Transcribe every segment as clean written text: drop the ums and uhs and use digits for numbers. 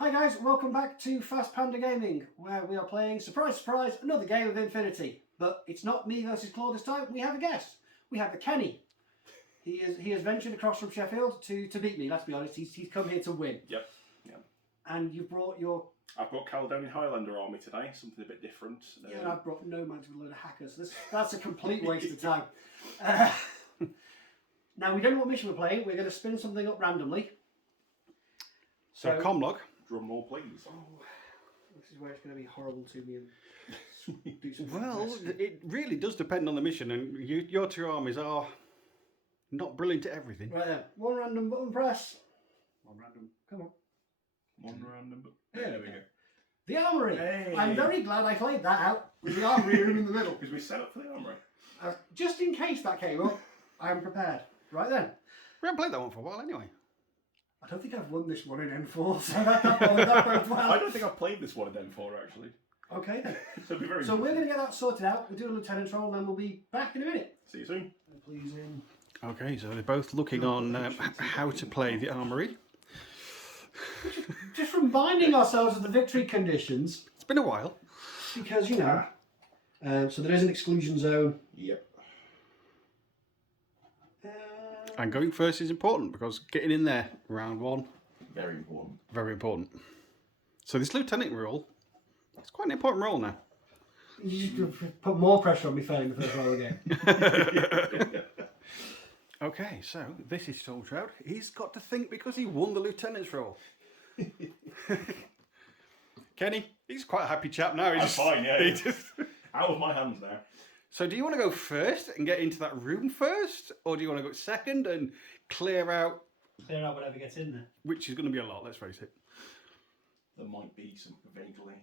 Hi guys, welcome back to Fast Panda Gaming, where we are playing, surprise surprise, another game of Infinity. But it's not me versus Claude this time, we have a guest. We have a Kenny. He has ventured across from Sheffield to beat me, let's be honest. He's come here to win. Yep. And you've brought your... I've brought Caledonian Highlander army today, something a bit different. Yeah, and I've brought Nomads with a load of hackers. That's a complete waste of time. Now, we don't know what mission we're playing. We're going to spin something up randomly. So, Comlog. Drum roll, please. Oh, this is where it's going to be horrible to me. And do some Well, it really does depend on the mission, and your two armies are not brilliant at everything. Right then, one random button press. One random. Come on. One random. There we we go. The Armoury. Hey. I'm very glad I played that out with the Armoury room in the middle. Because we set up for the armory. Just in case that came up, I am prepared. Right then. We haven't played that one for a while anyway. I don't think I've won this one in N4, so that bodes well. I don't think I've played this one in N4 actually. Okay then. So We're going to get that sorted out. We'll do a lieutenant's roll and then we'll be back in a minute. See you soon. Please in. Okay, so they're both looking on how to play the Armoury. Just reminding ourselves of the victory conditions. It's been a while. Because, you know, so there is an exclusion zone. Yep. And going first is important because getting in there round one, Very important. very important. So this lieutenant role, it's quite an important role now. You just put more pressure on me failing the first roll again. Okay, so this is Stormshroud. He's got to think because he won the lieutenant's role. Kenny, he's quite a happy chap now. I'm fine, yeah. he just... Out of my hands now. So do you want to go first and get into that room first? Or do you want to go second and clear out... Clear out whatever gets in there. Which is going to be a lot, let's face it. There might be some vaguely.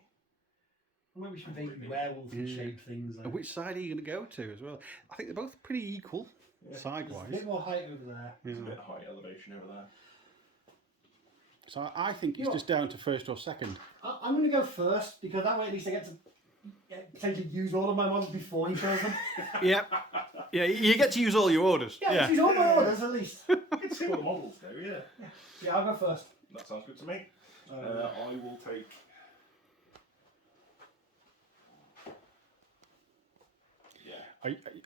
Maybe we should make werewolf-shaped things. And which side are you going to go to as well? I think they're both pretty equal, There's side-wise. a bit more height over there. There's a bit of high elevation over there. So I think it's just down to first or second. I'm going to go first because that way at least I get to potentially use all of my models before he shows them. Yeah, you get to use all your orders. Yeah, use all my orders at least. You can see what the models do, yeah. Yeah, I'll go first. That sounds good to me. I will take...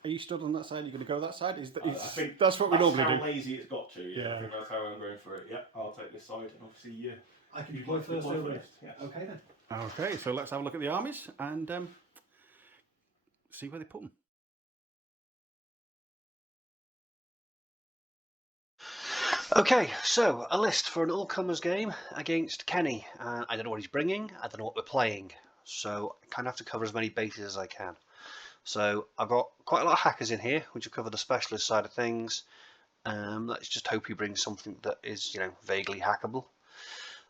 Are you stood on that side? Are you going to go that side? I think that's what we normally That's do. how lazy it's got to, yeah. Yeah. I think that's how I'm going for it. Yeah, I'll take this side and obviously I can you'd deploy like to first deploy over first, yes. Okay then. Okay, so let's have a look at the armies and see where they put them. Okay, so a list for an all-comers game against Kenny. I don't know what he's bringing, I don't know what we're playing, so I kind of have to cover as many bases as I can. So I've got quite a lot of hackers in here, which will cover the specialist side of things. Let's just hope he brings something that is, vaguely hackable.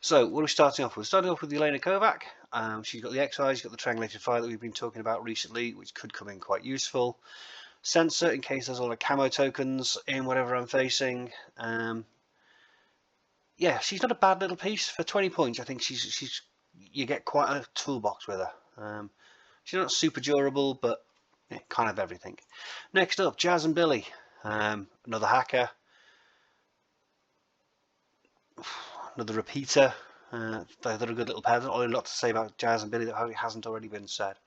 So what are we starting off with? Starting off with Elena Kovac. She's got the XI, she's got the triangulated fire that we've been talking about recently, which could come in quite useful. Sensor in case there's all the camo tokens in whatever I'm facing. Yeah, she's not a bad little piece for 20 points. I think you get quite a toolbox with her. She's not super durable, but kind of everything. Next up, Jazz and Billy, another hacker, another repeater. They're a good little pair. There's not a lot to say about Jazz and Billy that hasn't already been said.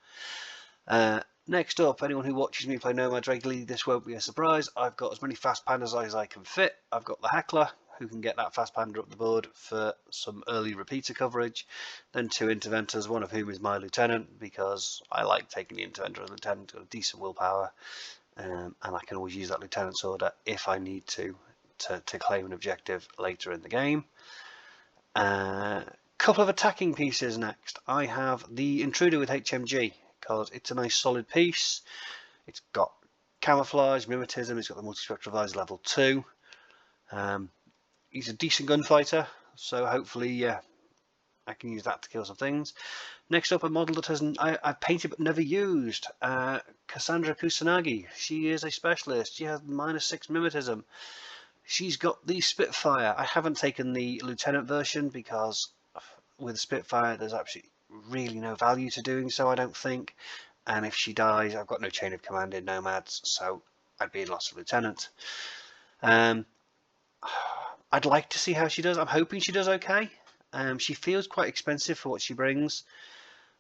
Next up, anyone who watches me play Nomads regularly, this won't be a surprise. I've got as many fast pandas as I can fit. I've got the Heckler, who can get that fast panda up the board for some early repeater coverage. Then two interventors, one of whom is my lieutenant, because I like taking the interventor as lieutenant, got a decent willpower, and I can always use that lieutenant's order if I need to claim an objective later in the game. Couple of attacking pieces next. I have the Intruder with HMG, because it's a nice solid piece. It's got camouflage, mimetism, it's got the multi-structural visor level 2. He's a decent gunfighter, so hopefully I can use that to kill some things. Next up, a model that I've painted but never used, Cassandra Kusanagi. She is a specialist. She has -6 mimetism. She's got the Spitfire. I haven't taken the Lieutenant version because with Spitfire there's actually really no value to doing so, I don't think. And if she dies, I've got no chain of command in Nomads, so I'd be in loss of Lieutenant. I'd like to see how she does. I'm hoping she does okay. She feels quite expensive for what she brings.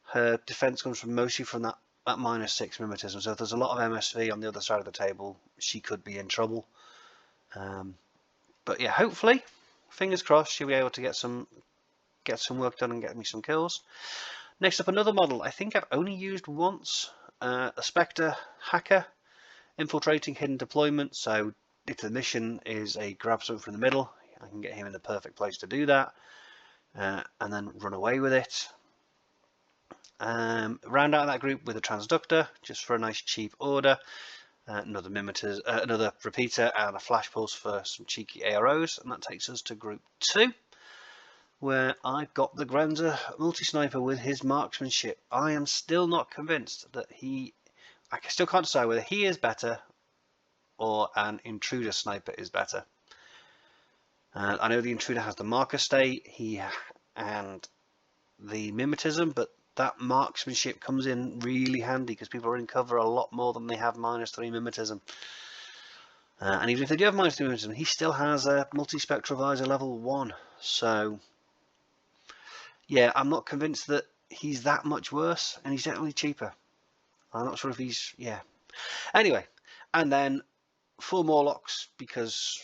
Her defense comes from mostly from that -6 mimetism. So if there's a lot of MSV on the other side of the table, she could be in trouble. But yeah, hopefully, fingers crossed, she'll be able to get some work done and get me some kills. Next up, another model I think I've only used once, a Spectre Hacker, infiltrating hidden deployment. So if the mission is a grab something from the middle, I can get him in the perfect place to do that, and then run away with it. Round out that group with a Transductor, just for a nice cheap order. Another repeater and a flash pulse for some cheeky AROs, and that takes us to group 2, where I've got the Grenzer multi-sniper with his marksmanship. I am still not convinced that I still can't decide whether he is better or an intruder sniper is better. I know the intruder has the marker state and the mimetism, but that marksmanship comes in really handy because people are in cover a lot more than they have -3 mimetism. And even if they do have -3 mimetism, he still has a multi-spectral visor level 1. So yeah, I'm not convinced that he's that much worse, and he's definitely cheaper. I'm not sure if he's, yeah. Anyway, and then 4 Morlocks because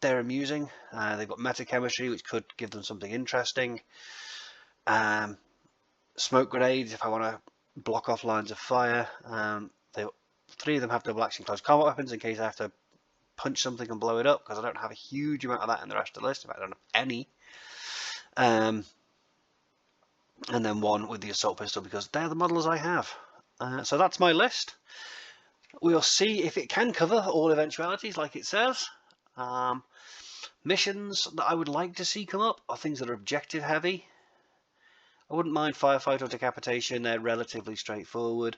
they're amusing. They've got meta chemistry, which could give them something interesting. Smoke grenades if I want to block off lines of fire. 3 of them have double action close combat weapons in case I have to punch something and blow it up, because I don't have a huge amount of that in the rest of the list. In fact, I don't have any. And then 1 with the assault pistol because they're the models I have. So that's my list. We'll see if it can cover all eventualities like it says. Missions that I would like to see come up are things that are objective heavy. I wouldn't mind Firefight or Decapitation, they're relatively straightforward.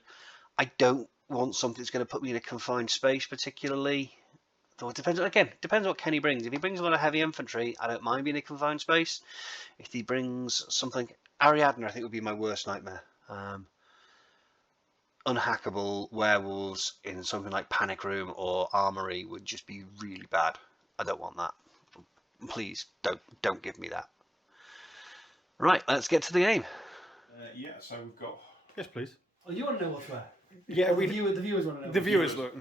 I don't want something that's going to put me in a confined space particularly. Though it depends what Kenny brings. If he brings a lot of heavy infantry, I don't mind being in a confined space. If he brings something, Ariadne I think would be my worst nightmare. Unhackable werewolves in something like Panic Room or Armoury would just be really bad. I don't want that. Please don't give me that. Right, let's get to the game. Yeah, so we've got Yes, please. Oh, you want to know what's where? Yeah, The viewers want to know. The viewers look.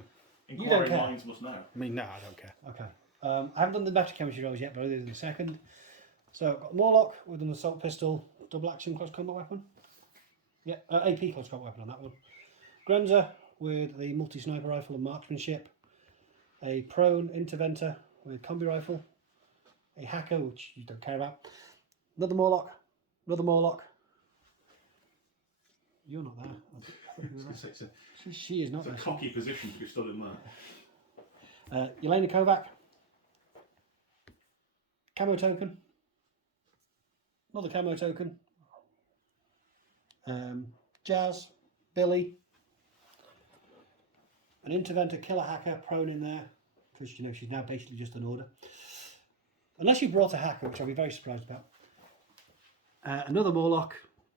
inquiring care. minds must know. I mean, no, I don't care. Okay. I haven't done the meta chemistry rolls yet, but I'll do it in a second. So I've got Morlock with an assault pistol, double action close combat weapon. Yeah, AP close combat weapon on that one. Grenzer with the multi-sniper rifle and marksmanship. A prone interventor with combi rifle. A hacker, which you don't care about. Another Morlock. Another Morlock. You're not there. I thought you were there. She is not It's a there. cocky position to be stood in there. Yelena Kovac. Camo token. Another camo token. Jazz. Billy. An interventor killer hacker prone in there. Because you know she's now basically just an order. Unless you brought a hacker, which I'll be very surprised about. Another Morlock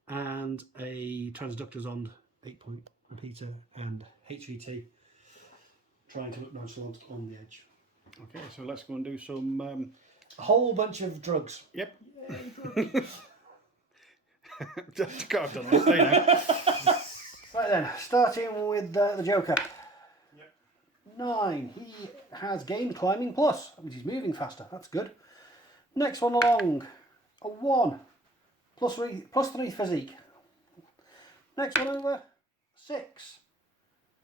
and a Transductors on 8-point repeater and HVT. Trying to look nonchalant on the edge. Okay, so let's go and do some. A whole bunch of drugs. Yep. God, I've done this day now. Right then, starting with the Joker. Yep. 9. He has gained climbing plus, which is moving faster. That's good. Next one along, a 1. Plus 3 physique. Next one over, 6.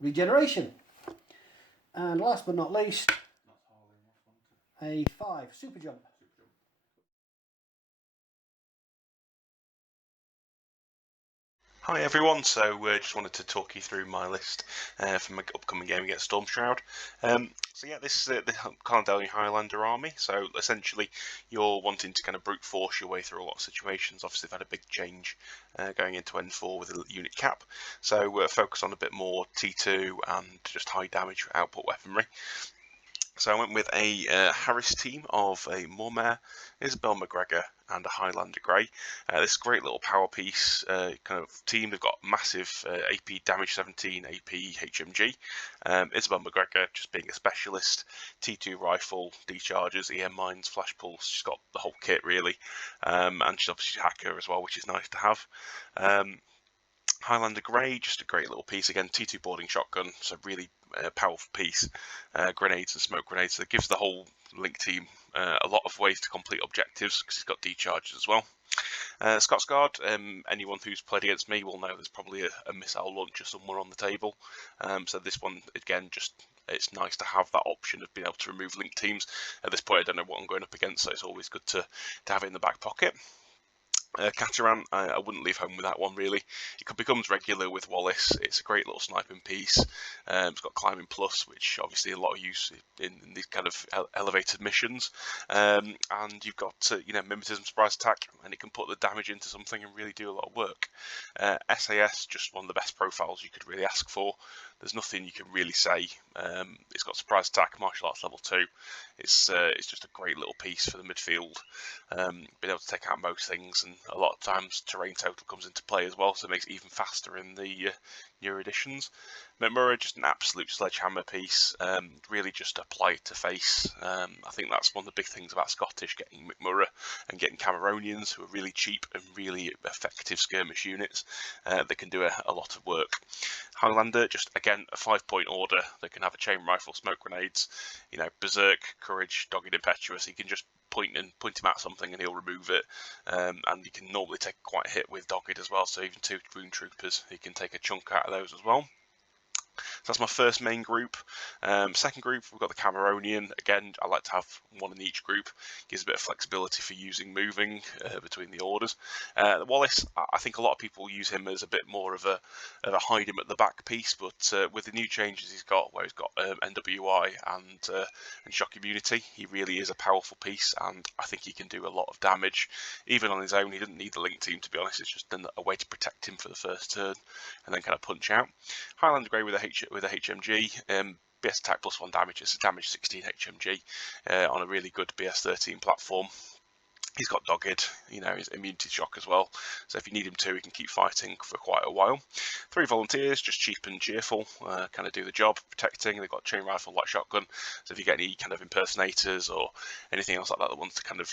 Regeneration. And last but not least, a 5. Super jump. Hi everyone, so just wanted to talk you through my list for my upcoming game against Stormshroud. So yeah, this is the Caledonian Highlander army, so essentially you're wanting to kind of brute force your way through a lot of situations. Obviously they've had a big change going into N4 with a unit cap, so focus on a bit more T2 and just high damage output weaponry. So I went with a Harris team of a Mormare, Isabel McGregor, and a Highlander Grey. This great little power piece kind of team. They've got massive AP damage 17, AP HMG. Isabel McGregor just being a specialist, T2 rifle, decharges, EM mines, flash pulse. She's got the whole kit really, and she's obviously a hacker as well, which is nice to have. Highlander Grey, just a great little piece. Again, T2 boarding shotgun, so really powerful piece. Grenades and smoke grenades. So it gives the whole Link team a lot of ways to complete objectives because he's got decharges as well. Scots Guard, anyone who's played against me will know there's probably a missile launcher somewhere on the table. So this one, again, just it's nice to have that option of being able to remove Link teams. At this point, I don't know what I'm going up against, so it's always good to have it in the back pocket. Cataran, I wouldn't leave home with that one really. It becomes regular with Wallace. It's a great little sniping piece. It's got climbing plus, which obviously a lot of use in these kind of elevated missions. And you've got mimetism, surprise attack, and it can put the damage into something and really do a lot of work. SAS, just one of the best profiles you could really ask for. There's nothing you can really say. It's got surprise attack, martial arts level 2. It's just a great little piece for the midfield. Being able to take out most things, and a lot of times terrain total comes into play as well, so it makes it even faster in the newer editions. McMurray, just an absolute sledgehammer piece. Really just apply it to face. I think that's one of the big things about Scottish, getting McMurray and getting Cameronians, who are really cheap and really effective skirmish units that can do a lot of work. Highlander, just again a 5-point order that can have a chain rifle, smoke grenades, berserk, courage, dogged, impetuous. He can just point him at something and he'll remove it. And he can normally take quite a hit with dogged as well. So even 2 wound troopers, he can take a chunk out of those as well. So that's my first main group. Second group, we've got the Cameronian. Again, I like to have one in each group. Gives a bit of flexibility for moving between the orders. Wallace, I think a lot of people use him as a bit more of a hide him at the back piece, but with the new changes he's got, where he's got NWI and shock immunity, he really is a powerful piece, and I think he can do a lot of damage. Even on his own, he doesn't need the Link team, to be honest. It's just a way to protect him for the first turn and then kind of punch out. Highlander Grey with a HMG, BS attack plus 1 damage. It's a damage 16 HMG on a really good BS 13 platform. He's got dogged, his immunity shock as well. So if you need him to, he can keep fighting for quite a while. 3 volunteers, just cheap and cheerful, kind of do the job, protecting. They've got chain rifle, light shotgun. So if you get any kind of impersonators or anything else like that wants to kind of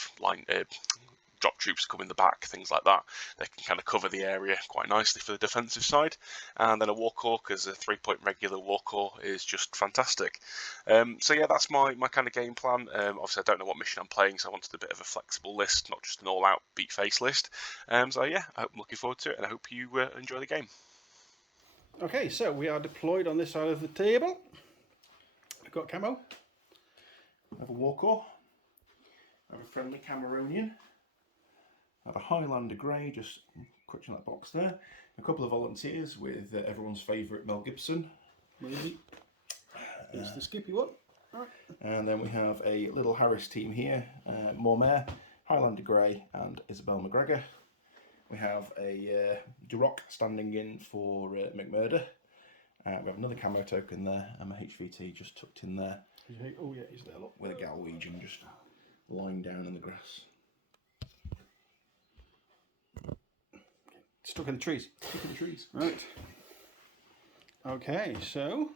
drop troops come in the back, things like that, they can kind of cover the area quite nicely for the defensive side. And then a Warcore, because a 3-point regular Warcore is just fantastic. So yeah, that's my kind of game plan. Obviously I don't know what mission I'm playing, so I wanted a bit of a flexible list, not just an all-out beat face list. So yeah, I'm looking forward to it, and I hope you enjoy the game. Okay, so we are deployed on this side of the table. We've got camo. I have a Warcore. I have a friendly Cameronian. I have a Highlander Grey, just crutching that box there. A couple of volunteers with everyone's favourite Mel Gibson. Maybe. It's the Skippy one. Right. And then we have a little Harris team here, Mormare, Highlander Grey and Isabel McGregor. We have a Duroc standing in for McMurder. We have another camo token there, and my HVT just tucked in there. Oh yeah, he's there, look. With a Galwegian just lying down in the grass. Stuck in the trees. Stuck in the trees. Right. Okay, so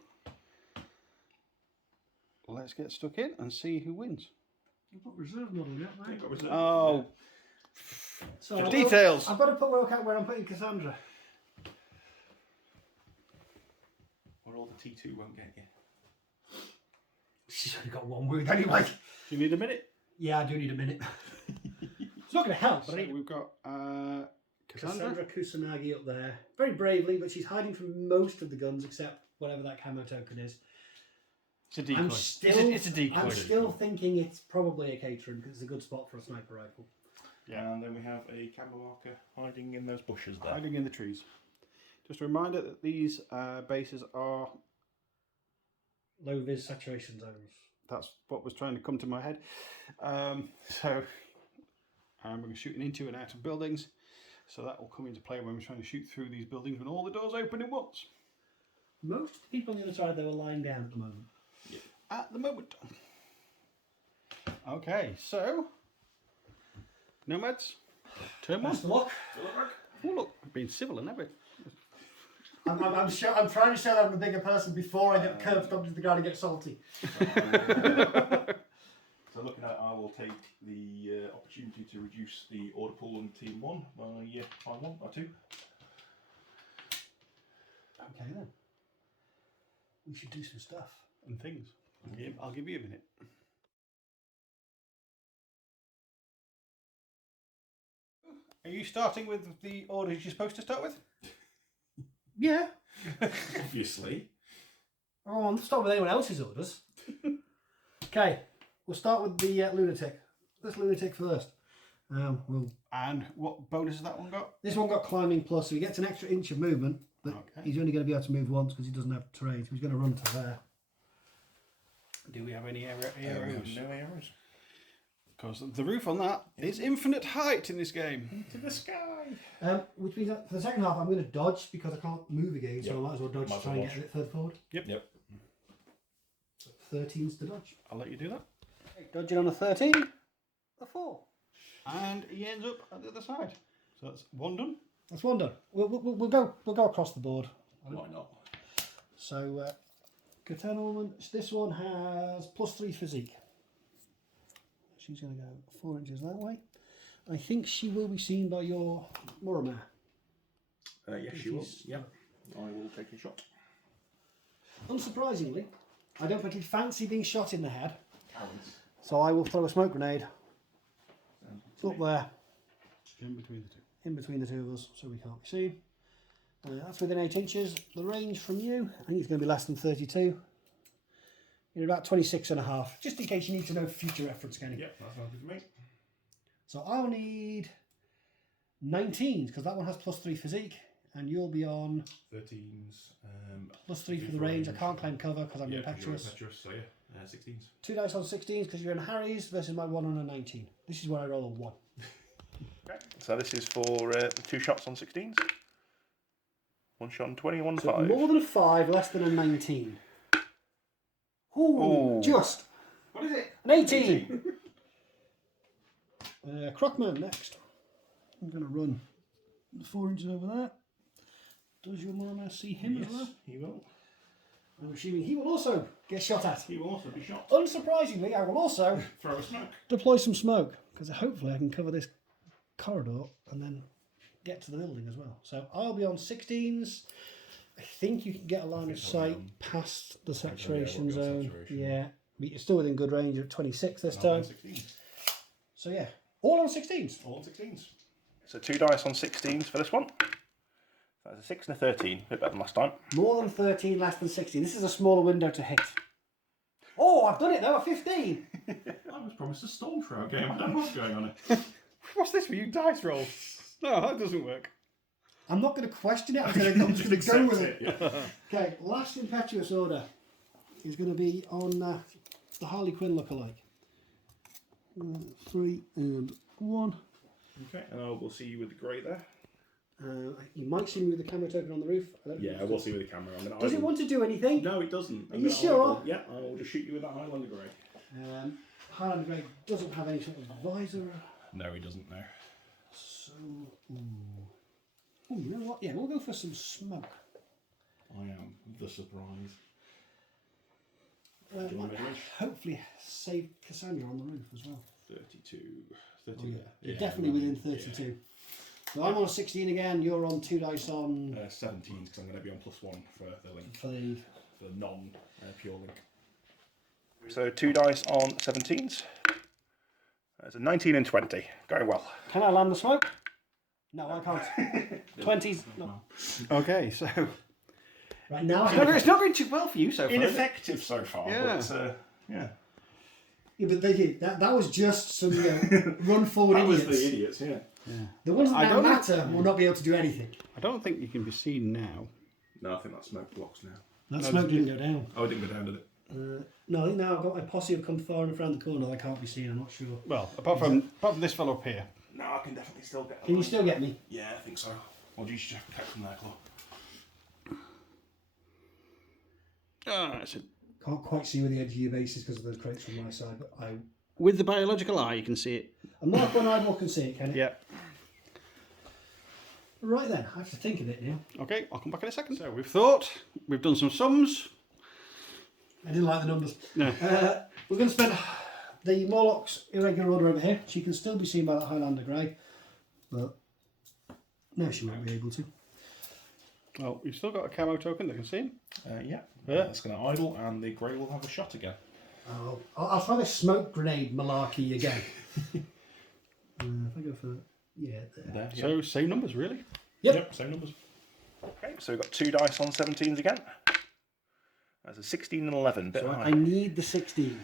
let's get stuck in and see who wins. You've got reserve model yet, mate? Oh, So details. I've got to work out where I'm putting Cassandra. Or all the T2 won't get you. She's only got 1 wound anyway. Do you need a minute? Yeah, I do need a minute. It's not going to help, but So I need we've got Cassandra Kusanagi up there. Very bravely, but she's hiding from most of the guns except whatever that camo token is. It's a decoy. It's a decoy. I'm still thinking it's probably a Cateran because it's a good spot for a sniper rifle. Yeah, and then we have a camo marker hiding in those bushes there. Hiding in the trees. Just a reminder that these bases are... Low vis saturation zones. That's what was trying to come to my head. So I'm going to shooting into and out of buildings. So that will come into play when we're trying to shoot through these buildings when all the doors open at once. Most of the people on the other side, they were lying down at the moment. At the moment. Okay, so Nomads, turn one. Best of luck. Oh look, being civil and everything. I'm trying to show that I'm a bigger person before I get curved up to the ground and get salty. So looking at it, I will take the opportunity to reduce the order pool on team 1 by 1 or 2. Okay then. We should do some stuff. And things. I'll give you a minute. Are you starting with the orders you're supposed to start with? Yeah. Obviously. Oh, I'll start with anyone else's orders. Okay, we'll start with the lunatic. This lunatic first. And what bonus has that one got? This one got climbing plus, so he gets an extra inch of movement, but he's only going to be able to move once because he doesn't have terrain. So he's going to run to there. Do we have any arrows? No arrows. Because the roof on that is infinite height in this game. To the sky. Which means that for the second half, I'm going to dodge because I can't move again, so I might as well dodge to try and get a bit further forward. Yep. 13's to dodge. I'll let you do that. Okay, dodging on a 13, a 4. And he ends up at the other side. So that's one done. That's one done. We'll go across the board. Why not? So, Caledonian, this one has +3 physique. She's going to go 4 inches that way. I think she will be seen by your Muramar. Yes, she will. Yep. I will take a shot. Unsurprisingly, I don't particularly fancy being shot in the head. So I will throw a smoke grenade up there. In between the two. In between the two of us, so we can't be seen. That's within 8 inches. The range from you, I think it's going to be less than 32. You're about 26.5, just in case you need to know future reference, Kenny. Yep, that sounds good to me. So I'll need 19s, because that one has +3 physique, and you'll be on 13s. +3 for the range. I can't claim cover because I'm impetuous. So yeah, 16s. 2 dice on 16s because you're in Harry's versus my 1 on a 19. This is where I roll a 1. Okay. So this is for 2 shots on 16s. 1 shot on 20, 1 So 5. more than a 5, less than a 19. Ooh, just. What is it? An 18. Crockman next. I'm going to run 4 inches over there. Does your Muramar see him as well? He will. I'm assuming he will also get shot at. He will also be shot. Unsurprisingly, I will also Throw a smoke. deploy some smoke because hopefully I can cover this corridor and then get to the building as well. So I'll be on 16s. I think you can get a line of sight past the saturation zone. Yeah, but you're still within good range of 26 this time. 16s. So yeah, all on 16s. All on 16s. So 2 dice on 16s for this one. That's a 6 and a 13. A bit better than last time. More than 13, less than 16. This is a smaller window to hit. Oh, I've done it though, a 15. I was promised a Stormshroud game. I don't know what's going on here. What's this for you dice rolls? No, that doesn't work. I'm not going to question it. I'm just going to go with it. Yeah. Okay, last impetuous order is going to be on the Harley Quinn lookalike. 3 and 1. Okay, and I will see you with the grey there. You might see me with the camera token on the roof. I will see you with the camera. Does it want to do anything? No, it doesn't. Are you sure? Yeah, I will just shoot you with that Highlander grey. Highlander Grey doesn't have any sort of visor. No, he doesn't. No. So, you know what? Yeah, we'll go for some smoke. I am the surprise. Hopefully save Cassandra on the roof as well. 32. Oh, yeah. You're definitely within 32. Yeah. So I'm on a 16 again, you're on 2 dice on... 17, because I'm going to be on +1 for the link. For the non-pure link. So 2 dice on 17s. There's a 19 and 20. Going well. Can I land the smoke? No, I can't. 20s, no. Okay, so... Right now... It's not going too well for you so far. Ineffective so far. Yeah. But, yeah. Yeah, but they did. That was just some run forward That idiots. was the idiots, yeah. The ones that I now don't- matter will not be able to do anything. I don't think you can be seen now. No, I think that smoke blocks now. That smoke didn't go down. Oh, it didn't go down, did it? No, I think now I've got my posse have come far enough around the corner that I can't be seen, I'm not sure. Well, apart from this fellow up here. No, I can definitely still get Can you still get me? Yeah, I think so. Or do you just have to catch from there, Claw? Ah, that's it. Can't quite see where the edge of your base is because of those crates from my side, but I with the biological eye, you can see it. A mortal and eyeball can see it, can it? Yeah. Right then, I have to think of it now. Okay, I'll come back in a second. So we've thought, we've done some sums. I didn't like the numbers. No. We're going to spend the Morlock's irregular order over here. She can still be seen by that Highlander Grey, but no, she won't be able to. Well, we've still got a camo token that can see him. Yeah. Yeah. That's going to idle, and the grey will have a shot again. Oh, I'll try this smoke grenade malarkey again. If I go for There, yeah. So, same numbers, really. Yep. Same numbers. Okay, so we've got 2 dice on 17s again. That's a 16 and 11. Bit So high. I need the 16.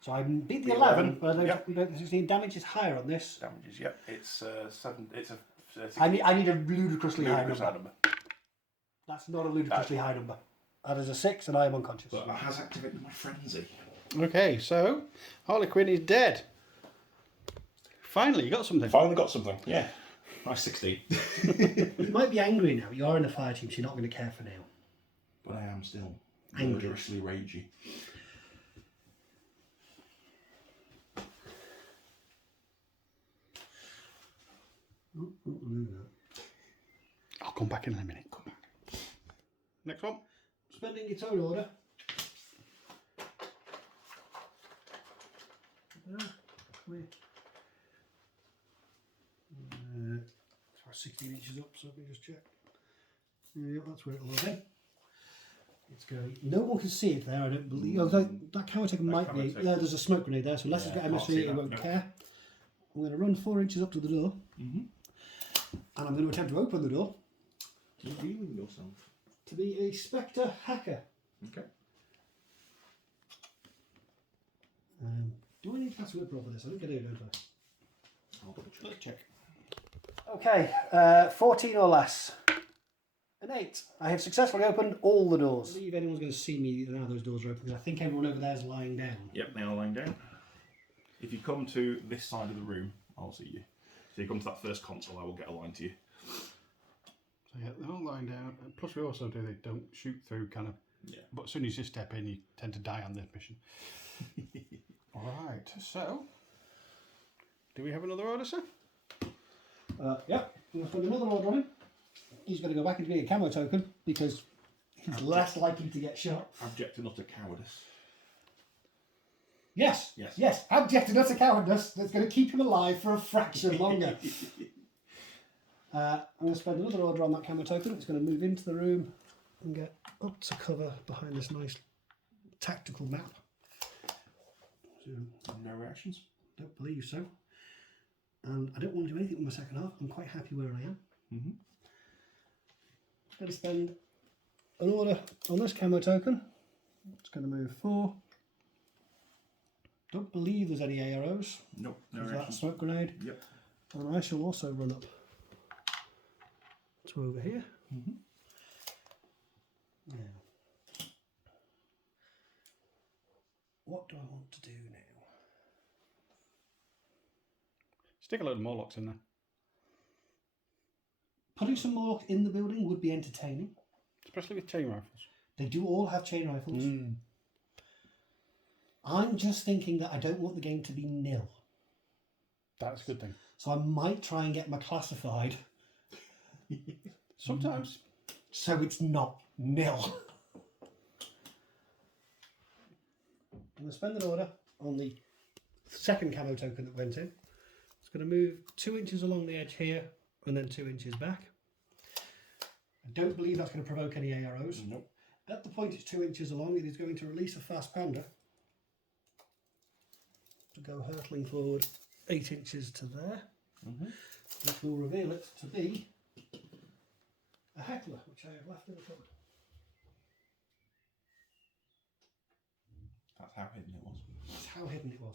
So I beat the The 11, 11, but I yep. don't, the 16 damage is higher on this. Damages, yep. It's 7. It's a. I need a ludicrously high ludicrous number. number. That's not a ludicrously high number. That is a 6 and I am unconscious. But that has activated my frenzy. Okay, so Harlequin is dead. Finally, you got something. Finally got something. Yeah. Nice 16. You might be angry now. You are in a fire team, so you're not going to care for now. But I am still Angry. murderously ragey. I'll come back in a minute. Come back. Next one. Spending your turn order. 16 inches up, so let me just check. Yeah, that's where it'll be. It's going. No one can see it there, I don't believe. Oh, that camera taker might be. camera Yeah, there's a smoke grenade there, so unless Yeah, it's got can't see MSC, it that, won't no. care. I'm going to run 4 inches up to the door, and I'm going to attempt to open the door Revealing yourself. to be a Spectre hacker. Okay. Do I need to pass a whip roll for this? I think I do, don't I? I'll double check. Let's check. Okay, 14 or less. An 8. I have successfully opened all the doors. I believe anyone's going to see me now those doors are open, because I think everyone over there is lying down. Yep, they are lying down. If you come to this side of the room, I'll see you. So you come to that first console, I will get a line to you. So yeah, they're all lying down. And plus, we also do they don't shoot through kind of. Yeah. But as soon as you step in, you tend to die on this mission. All right. So, do we have another order, sir? Yeah, I'm going to put another order on him. He's going to go back into being a camo token because he's less likely to get shot. Abject and utter cowardice. Yes, Yes. yes, abject and utter cowardice that's going to keep him alive for a fraction longer. I'm going to spend another order on that camo token. It's going to move into the room and get up to cover behind this nice tactical map. So, No reactions? don't believe so. And I don't want to do anything with my second half. I'm quite happy where I am. Mm-hmm. I'm going to spend an order on this camo token. It's going to move 4. Don't believe there's any arrows. Nope, no There's that reactions. smoke grenade. Yep. And I shall also run up to over here. Mm-hmm. Now, what do I want to do now? Stick a load of Morlocks in there. Putting some more in the building would be entertaining. Especially with chain rifles. They do all have chain rifles. I'm just thinking that I don't want the game to be nil. That's a good thing. So I might try and get my classified Sometimes. so it's not nil. I'm going to spend an order on the second camo token that went in. It's going to move 2 inches along the edge here and then 2 inches back. I don't believe that's going to provoke any arrows. Nope. At the point it's 2 inches along, it is going to release a fast panda to go hurtling forward 8 inches to there, which will reveal it to be a heckler, which I have left in the cupboard. That's how hidden it was. That's how hidden it was.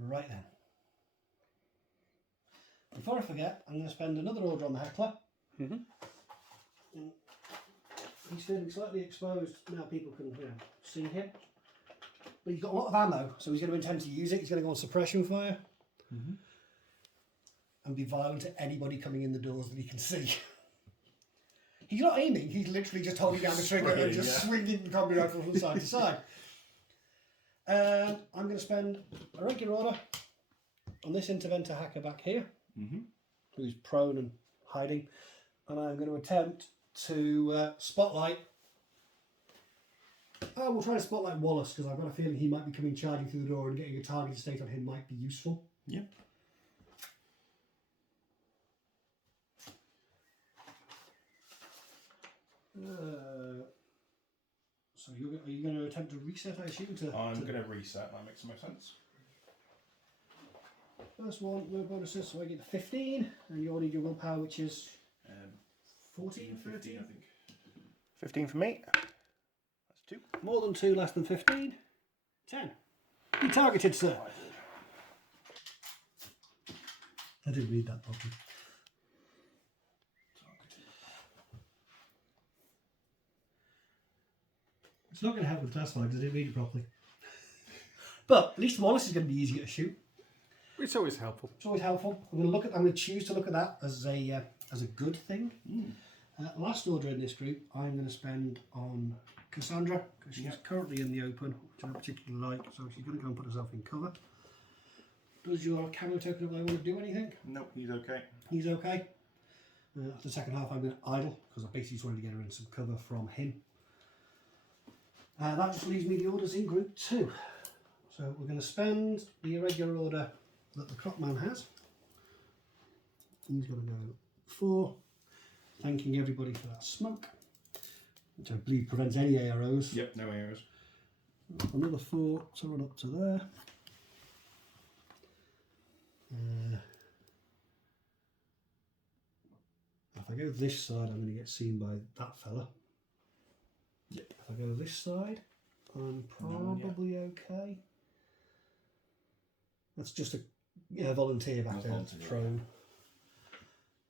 Right then. Before I forget, I'm going to spend another order on the heckler. And he's feeling slightly exposed now. People can see him, but he's got a lot of ammo, so he's going to intend to use it. He's going to go on suppression fire. and be violent to anybody coming in the doors that he can see. He's not aiming, he's literally just holding down the trigger and just swinging combi rifle from side to side. I'm going to spend a regular order on this interventor hacker back here, who's prone and hiding, and I'm going to attempt to spotlight. We'll try to spotlight Wallace, because I've got a feeling he might be coming charging through the door, and getting a targeted state on him might be useful. Yep. So are you going to attempt to reset, I assume? I'm going to reset, that makes the most sense. First one, no bonuses, so I get 15, and you already need your willpower, which is 14, 15, I think. 15 for me. That's 2. More than 2, less than 15. 10. Be targeted, sir. I didn't read that properly. It's not going to help with class 5 because I didn't read it properly. But at least Wallace is going to be easier to shoot. It's always helpful. It's always helpful. I'm going to choose to look at that as a good thing. Last order in this group, I'm going to spend on Cassandra, because she's currently in the open, which I don't particularly like, so she's going to go and put herself in cover. Does your camo token of I want to do anything? Nope, he's okay. He's okay. After the second half, I'm going to idle, because I basically just wanted to get her in some cover from him. That just leaves me the orders in group 2. So we're going to spend the irregular order that the Crocman has. He's going to go 4. Thanking everybody for that smoke, which I believe prevents any AROs. Yep, no AROs. Another 4 to run up to there. If I go this side, I'm going to get seen by that fella. Yep. If I go this side, I'm probably okay. That's just a volunteer back there, prone.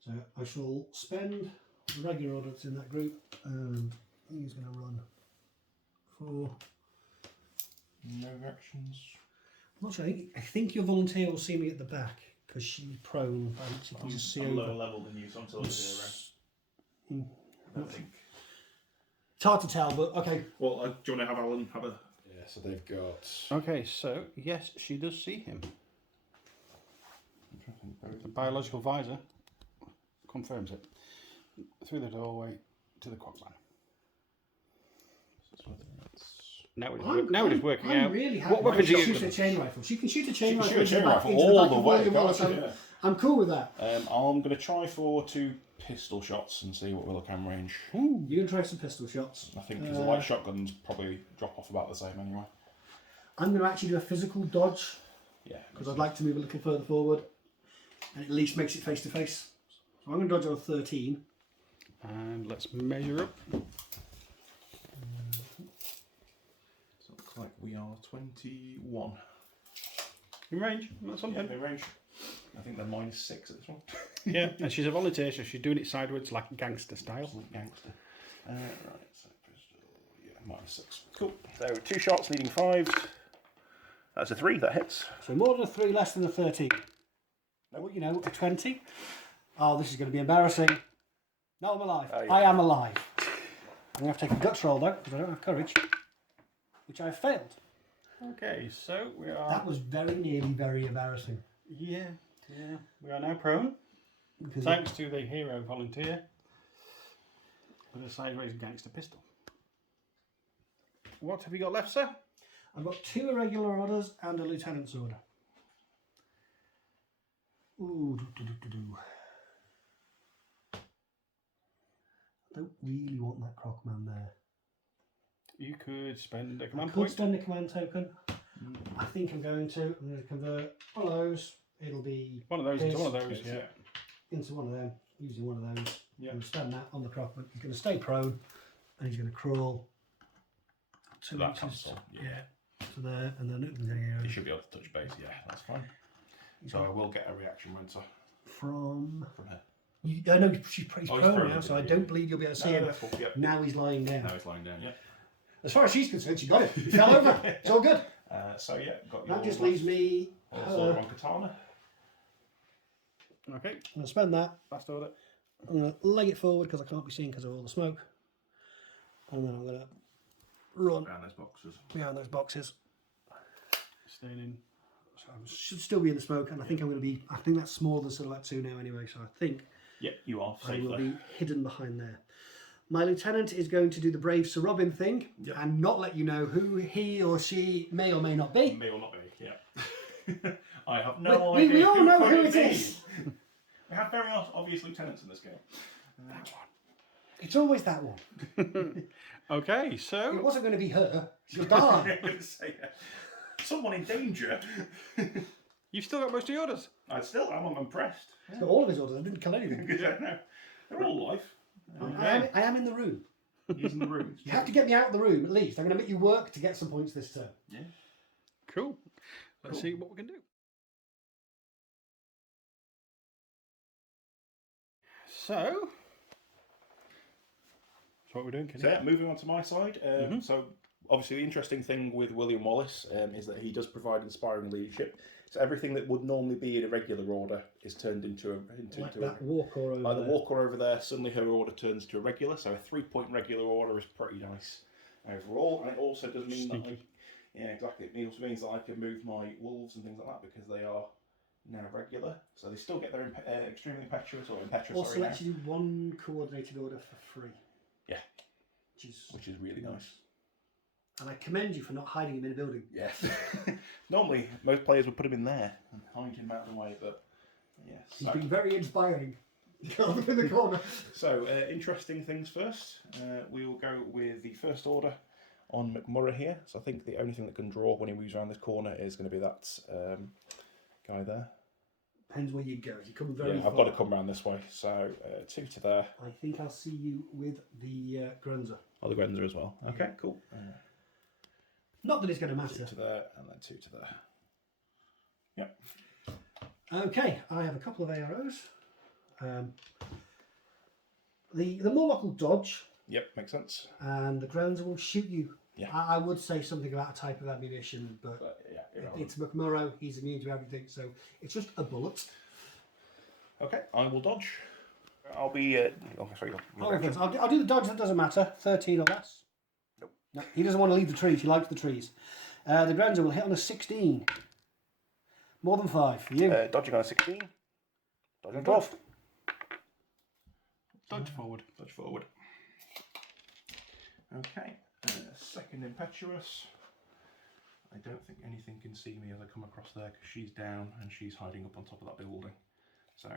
So I shall spend the regular order that's in that group, and he's going to run 4. No actions. I'm not sure. I think your volunteer will see me at the back because she's prone. She can just see I'm over. lower level than you, so I'm sort of 0. I think. It's hard to tell, but okay. Well, do you want to have Alan have a? Yeah, so they've got. Okay, so yes, she does see him. The biological visor confirms it. Through the doorway to the Crocman. Now it is working out. Really happy. What weapon do you shoot a chain rifle? She can shoot a chain rifle. Shoot a chain rifle into all back the of way. your Wallace. I'm cool with that. I'm going to try for 2 pistol shots and see what will cam range. You're going to try some pistol shots. I think because the light shotguns probably drop off about the same anyway. I'm going to actually do a physical dodge. Yeah. Because I'd like to move a little further forward. And it at least makes it face to face. So I'm going to dodge on a 13. And let's measure up. So it looks like we are 21. In range, that's something. Yeah, in range. I think they're -6 at this one. Yeah, and she's a volunteer, so she's doing it sideways like gangster style. Absolute gangster. Right, so pistol, yeah, -6. Cool. So 2 shots, needing 5s. That's a 3, that hits. So more than a 3, less than a 13. Well, you know, a 20. Oh, this is going to be embarrassing. No, I'm alive. Oh, yeah. I am alive. I'm going to have to take a guts roll though, because I don't have courage. Which I failed. Okay, so we are... That was very nearly very embarrassing. Yeah. We are now prone. Because Thanks to the hero volunteer with a sideways gangster pistol. What have you got left, sir? I've got 2 irregular orders and a lieutenant's order. Ooh, I don't really want that Crocman there. You could spend a I command could point. spend a command token. I think I'm going to convert one of those. It'll be One of those into one of those, yeah. into one of them, using one of those. Yeah. And spend that on the Crocman. He's going to stay prone, and he's going to crawl 2 that inches. console, yeah. To there, and then open the area. You should be able to touch base, yeah, that's fine. So I will get a reaction renter From her. I know he's prone prone, now, so I yeah. don't believe you'll be able to see him. That's cool, yeah. Now he's lying down. Now he's lying down, yeah. As far as she's concerned, she got it. He fell over. It's all good. So yeah, got your That just leaves me also on katana. Okay. I'm going to spend that. Fast order. I'm going to leg it forward because I can't be seen because of all the smoke. And then I'm going to run Around those boxes. behind those boxes. Staying in. So I should still be in the smoke, and I think I'm going to be. I think that's smaller than Silhouette 2 now anyway, so I think Yep, you are I will safe be hidden behind there. My lieutenant is going to do the brave Sir Robin thing and not let you know who he or she may or may not be. May or not be, yeah. I have no We idea. all know could who it be. is. We have very obvious lieutenants in this game. That one. It's always that one. Okay, It so wasn't going to be her. She'll die. Someone in danger. you've still got most of your orders. I'm impressed. He's got all of his orders. I didn't kill anything. Yeah, no. They're all life. I am in the room. Using the room. You have to get me out of the room at least. I'm going to make you work to get some points this turn. Yeah. Cool. Let's see what we can do. So what we're doing, Kenny? So yeah, moving on to my side. So obviously the interesting thing with William Wallace is that he does provide inspiring leadership. So everything that would normally be in a regular order is turned into That walker over like the there. walker over there. Suddenly her order turns to a regular. So a 3-point regular order is pretty nice overall, and it also does mean that it also means that I can move my wolves and things like that because they are now regular. So they still get their extremely impetuous or impetuous. Also sorry, lets you do one coordinated order for free. Yeah. Which is really nice. And I commend you for not hiding him in a building. Yes. Normally, most players would put him in there and hide him out of the way, but yes. He's been very inspiring. Curled up in the corner. So, interesting things first. We will go with the first order on McMurray here. So I think the only thing that can draw when he moves around this corner is going to be that guy there. Depends where you go. You come very Yeah, far. I've got to come round this way. So 2 to there. I think I'll see you with the Grunzer. Oh, the Grenzer as well. Okay, cool. Not that it's going to 2 matter. to there and then 2 to there. Yep. Okay, I have a couple of AROs. The Morlock will dodge, Yep, makes sense. and the Grunzer will shoot you. Yeah. I would say something about a type of ammunition, but Yeah, irrelevant. it's McMurrow. He's immune to everything, so it's just a bullet. Okay, I will dodge. I'll be. Sorry, I'll do the dodge. That doesn't matter. 13 or less. Nope. No, he doesn't want to leave the trees. He likes the trees. The Grunzer will hit on a 16. More than 5 for you. Dodging on a 16. Dodging on 12. Dodge forward. Dodge forward. Okay. Second impetuous. I don't think anything can see me as I come across there because she's down and she's hiding up on top of that building. So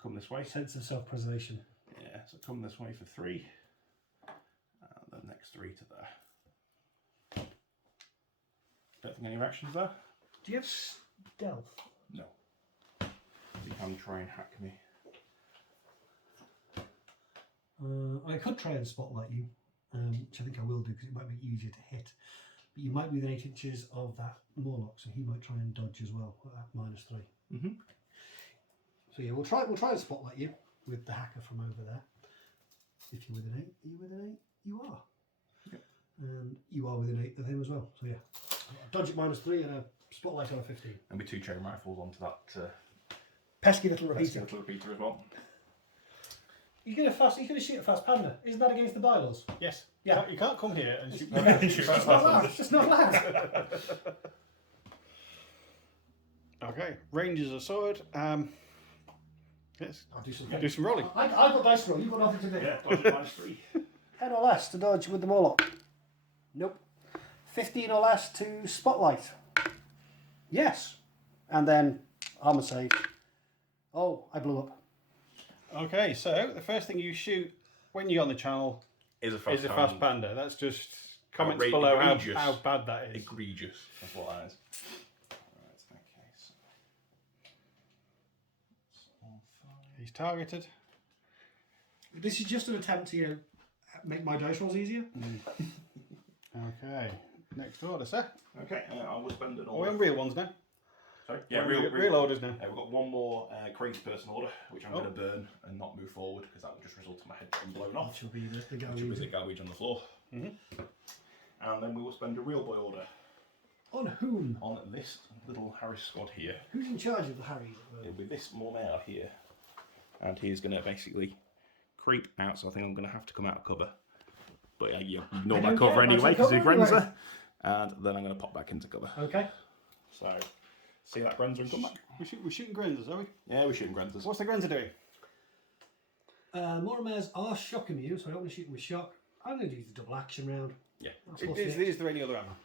come this way. Sense of self-preservation. Yeah, so come this way for 3. And the next 3 to there. Don't think any reactions there? Do you have stealth? No. You can try and hack me. I could try and spotlight you, which I think I will do because it might be easier to hit. But you might be within 8 inches of that Morlock, so he might try and dodge as well at that -3. Mm-hmm. So yeah, we'll try and spotlight you with the hacker from over there. If you're within 8, are you within 8? You are. Yep. And you are within 8 of him as well. So yeah, dodge at -3 and a spotlight on a 15. And with 2 chain rifles onto that Pesky little repeater. little repeater as well. You're gonna shoot a fast panda. Isn't that against the bylaws? Yes. Yeah. You can't come here and shoot. It's not allowed. It's just not allowed. Okay. Range is a sword. Yes. I'll do some. Do some rolling. I've got dice roll. You've got nothing to do. Yeah, dodge at -3. 10 or less to dodge with the Morlock. Nope. 15 or less to spotlight. Yes. And then armor save. Oh, I blew up. Okay, so the first thing you shoot when you're on the channel Is a is a fast panda. That's just comments Outrageous. below Egregious. how bad that is. Egregious. That's what that is. Alright, okay, so. It's all 5. He's targeted. This is just an attempt to, make my dice rolls easier. Okay. Next order, sir. Okay, I will spend an Oh, we're order. on real ones now. Sorry? Yeah, Yeah, real orders now. We've got one more crazy person order, which I'm going to burn and not move forward because that will just result in my head being blown off. Which will be the Which garbage. is the garbage on the floor. And then we will spend a real boy order On whom? on this little Harris squad here. Who's in charge of the Harry? With this Mormare here. and he's going to basically creep out. So I think I'm going to have to come out of cover. But yeah, you ignore my cover anyway because he Grenzer, and then I'm going to pop back into cover. Okay. So see that Grenzer and come back. We're shooting Grenzers, are we? Yeah, we're shooting Grenzers. What's the Grenzer doing? Moramares are shocking you, so I don't want to shoot them with shock. I'm going to use the double action round. Yeah. Is there any other ammo?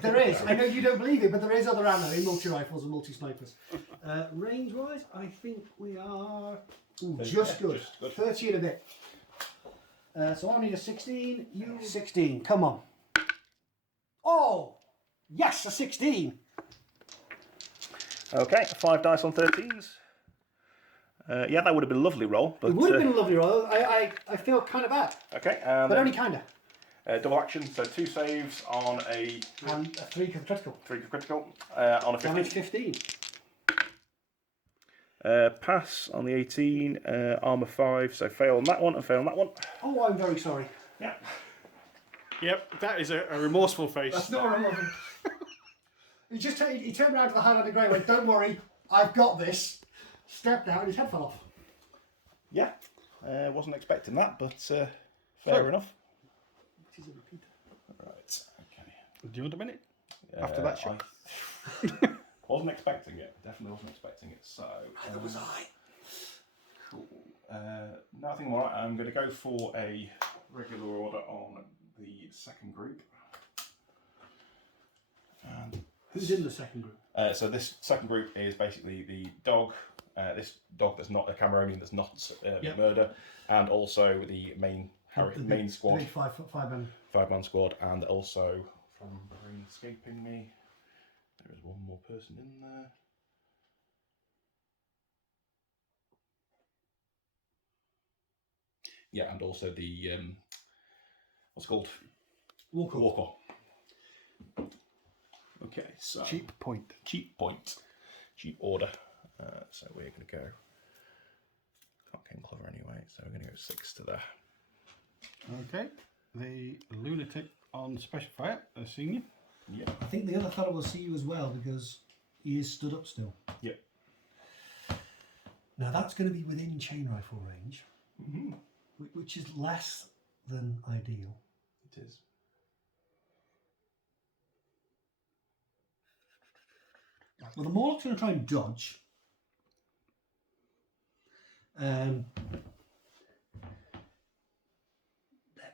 There is. I know you don't believe it, but there is other ammo in multi-rifles and multi-snipers. Range-wise, I think we are just good. 30 and a bit. So I need a 16. You 16. Come on. Oh! Yes, a 16! Okay, 5 dice on 13s. Yeah, that would have been a lovely roll. But, It would have been a lovely roll. I feel kind of bad. Okay, But only kind of. double action, so 2 saves on a... And a 3 critical. 3 critical on a 15. Damage 15. Pass on the 18, armour 5, so fail on that one and fail on that one. Oh, I'm very sorry. Yeah. Yep, that is a remorseful face. That's not what I'm loving. He turned around to the Highlander Grey and went, don't worry, I've got this. Stepped out and his head fell off. Yeah, wasn't expecting that, but fair enough. It is a repeater. Right, okay. Do you want a minute? After that shot? Wasn't expecting it, definitely wasn't expecting it, so... Neither was I. Cool. No, I think I'm alright. I'm going to go for a regular order on the second group. And Who's in the second group? so this second group is basically the dog, this dog that's not a Cameronian, that's not murder, and also the main main squad, the big five-man. 5-man squad, and also from brain escaping me, there is one more person in there. Yeah, and also the what's it called? Walker. Okay, so Cheap point. cheap order. So we're going to go. Can't get clever anyway, so we're going to go 6 to there. Okay. The lunatic on special fire, a senior. Yeah. I think the other fellow will see you as well because he is stood up still. Yep. Now that's going to be within chain rifle range, which is less than ideal. It is. Well, the Morlock's going to try and dodge. They're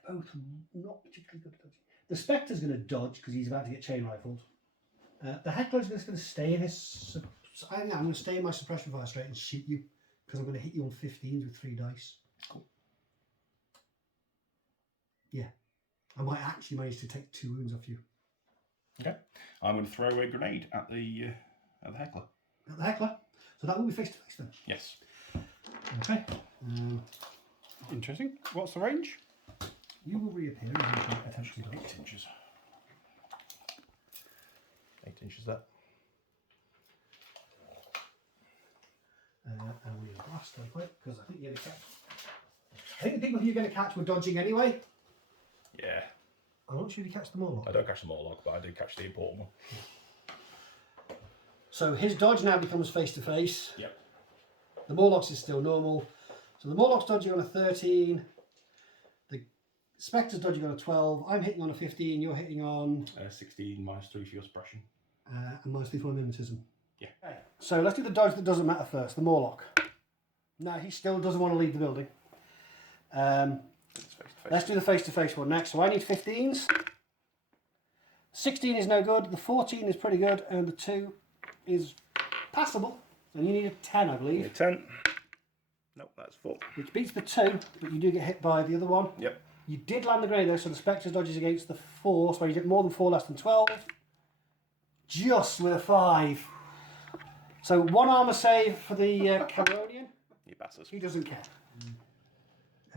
both not particularly good at dodging. The Spectre's going to dodge because he's about to get chain rifled. The Heckler's just going to stay in his... I think I'm going to stay in my suppression fire straight and shoot you because I'm going to hit you on 15s with 3 dice. Cool. Yeah. I might actually manage to take 2 wounds off you. Okay. I'm going to throw a grenade at the heckler. At the Heckler. So that will be face to face then. Yes. Okay. Interesting. What's the range? You will reappear as you attempt to dodge. 8 inches. 8 inches there. And we'll blast real quick because I think you're going to catch. I think the people who you're going to catch were dodging anyway. Yeah. I'm not sure if you catch them all. I don't catch the Morlock, but I do catch the important one. So his dodge now becomes face to face. Yep. The Morlock's is still normal. So the Morlock's dodging on a 13. The Spectre's dodging on a 12. I'm hitting on a 15. You're hitting on 16 minus 3 for your suppression. and minus 3 for my mimetism. Yeah. Okay. So let's do the dodge that doesn't matter first. The Morlock. No, he still doesn't want to leave the building. Let's do the face-to-face one next. So I need 15s. 16 is no good. The 14 is pretty good, and the 2 is passable. And you need a 10, I believe. A 10. Nope, that's full. Which beats the 2, but you do get hit by the other one. Yep. You did land the grenade though, so the Spectre dodges against the 4, so you get more than 4, less than 12. Just with a 5. So 1 armour save for the Caledonian. You bastards. He doesn't care.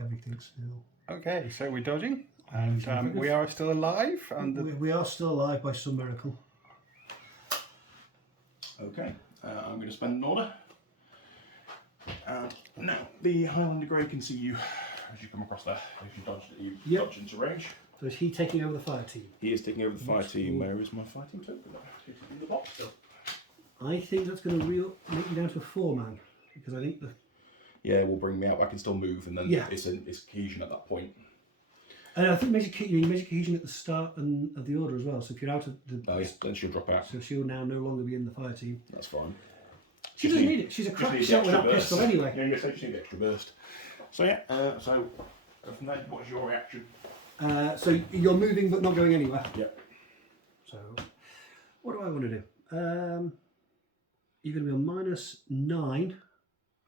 Everything's still. Okay, so we're dodging, and we are still alive. And We are still alive by some miracle. Okay, I'm going to spend an order. Now, the Highlander Grey can see you as you come across there. If you dodge into range. So is he taking over the fire team? He is taking over the fire team. Where is my fighting token? It's in the box still. I think that's going to make you down to a 4-man. Because I think the Yeah, will bring me out. I can still move, and then it's cohesion at that point. And I think you measure cohesion at the start of the order as well. So if you're out of the... then she'll drop out. So she'll now no longer be in the fire team. That's fine. She doesn't need it. She's a crack shot with that pistol anyway. Yeah, you just need the extra burst. So yeah, so from there, what's your reaction? So you're moving but not going anywhere. Yep. So what do I want to do? You're going to be on -9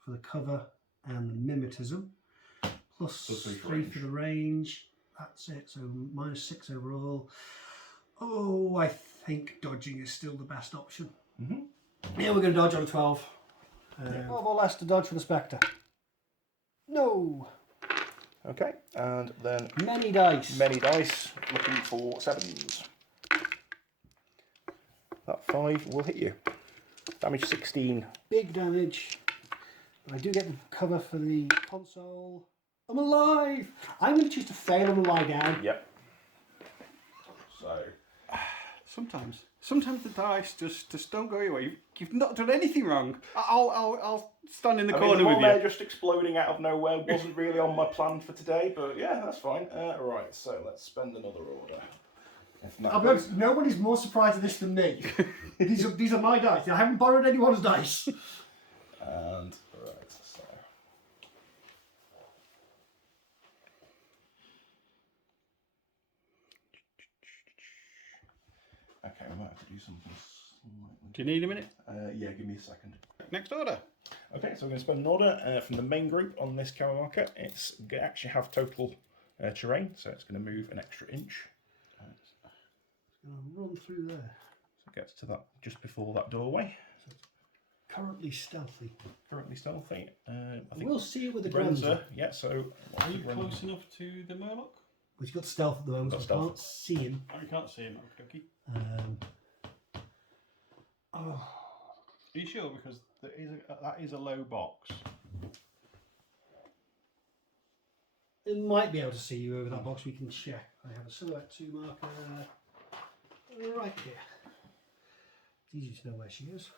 for the cover and the mimetism. Plus 3 for the range. That's it. So -6 overall. Oh, I think dodging is still the best option. Yeah, we're going to dodge on a 12. 12 or less to dodge for the Spectre. No. Okay, and then Many dice. many dice, looking for 7s. That 5 will hit you. Damage 16. Big damage. I do get the cover for the console. I'm alive! I'm going to choose to fail and lie down. Yep. So Sometimes the dice just don't go your way. You've not done anything wrong. I'll stand in the corner the with one you. there just exploding out of nowhere wasn't really on my plan for today, but yeah, that's fine. Right, so let's spend another order. I'll be honest, nobody's more surprised at this than me. these are my dice. I haven't borrowed anyone's dice. And right, so okay, I might have to do something slightly. Do you need a minute? Yeah, give me a second. Next order. Okay, so we're going to spend an order from the main group on this camera marker. It's going to actually have total terrain, so it's going to move an extra inch. It's going to run through there. So it gets to that just before that doorway. So it's Currently stealthy. currently stealthy. I think We'll see it with the Brenzer. Grenzer. Yeah, so Are you close enough to the Murloc? But he's got stealth at the moment, Got so I stealth. can't see him. Oh, you can't see him. Okay. Oh. Are you sure? Because that is a low box. It might be able to see you over that box. We can check. I have a silhouette 2 marker right here. It's easy to know where she is.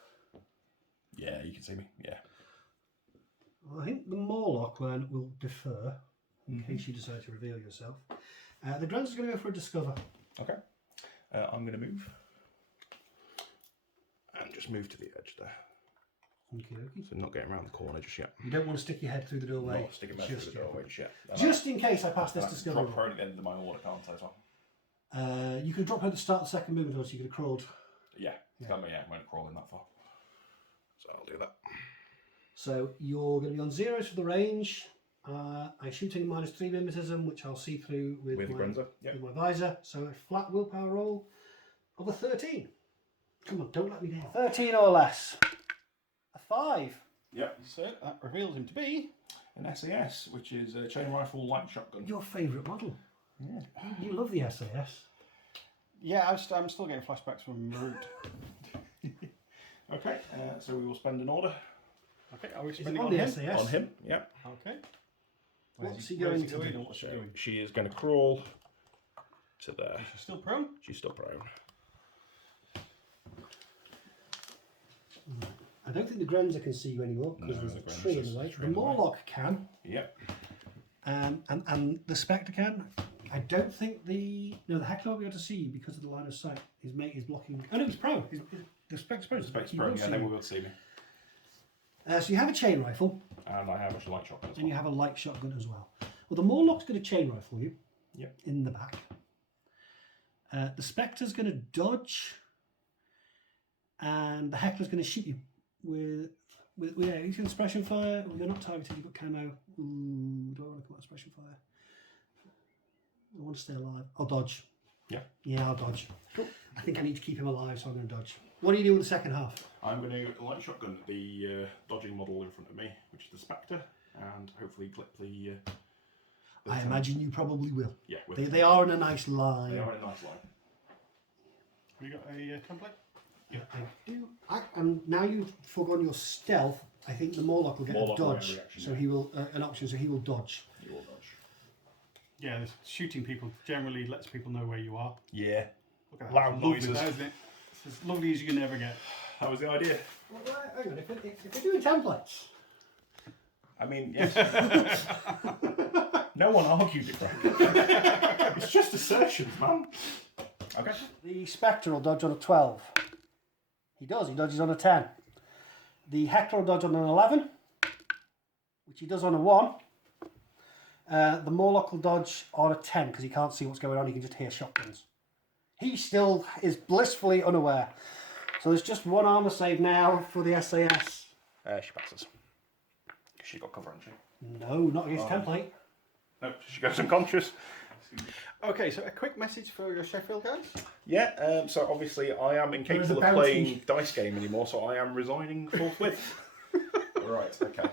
yeah, you can see me. Yeah. Well, I think the Morlock line will defer in case you decide to reveal yourself. The Grenser's going to go for a discover. Okay. I'm going to move and just move to the edge there. Okie dokie. So not getting around the corner just yet. You don't want to stick your head through the doorway. Not sticking my head through the doorway just yet. Just in case I pass this That's discovery. drop her at the end of my order, can't I, as well? You could have dropped her at the start of the second movement, or so you could have crawled. Yeah, yeah, I won't crawl in that far. So I'll do that. So you're going to be on 0s for the range. I'm shooting -3 mimetism, which I'll see through with the Grenzer, with my visor. So a flat willpower roll of a 13. Come on, don't let me down. 13 or less. A 5. Yep. So that reveals him to be An SAS, which is a chain rifle light shotgun. Your favourite model. Yeah. You love the SAS. Yeah, I'm still getting flashbacks from Root. Okay, so we will spend an order Okay, are we Is it spending on on the him? SAS? on him. Yeah. Okay. What's he where's going he to do? and what's she So doing? she is going to crawl to there. She's still prone? She's still prone. I don't think the Grenzer can see you anymore because No, there's the a Grenzer's tree in just the a way. tree The in the way. Morlock can, Yep. and the Spectre can. I don't think the Heckler will be able to see you because of the line of sight. His mate is blocking. Oh no, he's prone. The Spectre's prone. Space He prone, will yeah, see then you. we'll be able to see me. So you have a chain rifle, And I have a light shotgun as and you well. have a light shotgun as well. Well, the Morlock's going to chain rifle you. Yep. In the back. The Spectre's going to dodge, and the Heckler's going to shoot you with yeah. He's going to suppression fire. Well, you're not targeted. You've got camo. Ooh, do I want to come out suppression fire? I want to stay alive. I'll dodge. Yeah. Yeah, I'll dodge. Cool. I think I need to keep him alive, so I'm going to dodge. What do you do with the second half? I'm going to light shotgun the dodging model in front of me, which is the Spectre, and hopefully clip the I imagine you probably will. Yeah, They are in a nice line. They are in a nice line. Have you got a template? Yeah, I do. And now you've forgone your stealth, I think the Morlock will get Morlock a will have dodge. a reaction, So yeah. he will an option. So he will dodge. You will dodge. Yeah, this shooting people generally lets people know where you are. Yeah. Look at that. Loud Lovely, noises. that, isn't it? It's as lovely as you can ever get. That was the idea. Well, hang on. If they're doing templates, I mean, yes. No one argued it, Frank. It's just assertions, man. Okay. The Spectre will dodge on a 12. He does. He dodges on a 10. The Heckler will dodge on an 11, which he does on a 1. The Morlock will dodge on a 10 because he can't see what's going on. He can just hear shotguns. He still is blissfully unaware. So there's just one armor save now for the SAS. She passes. She got cover, hasn't she? No, not against template. No, she goes unconscious. Okay, so a quick message for your Sheffield guys. Yeah, so obviously I am incapable of playing dice game anymore, so I am resigning forthwith. Right, okay.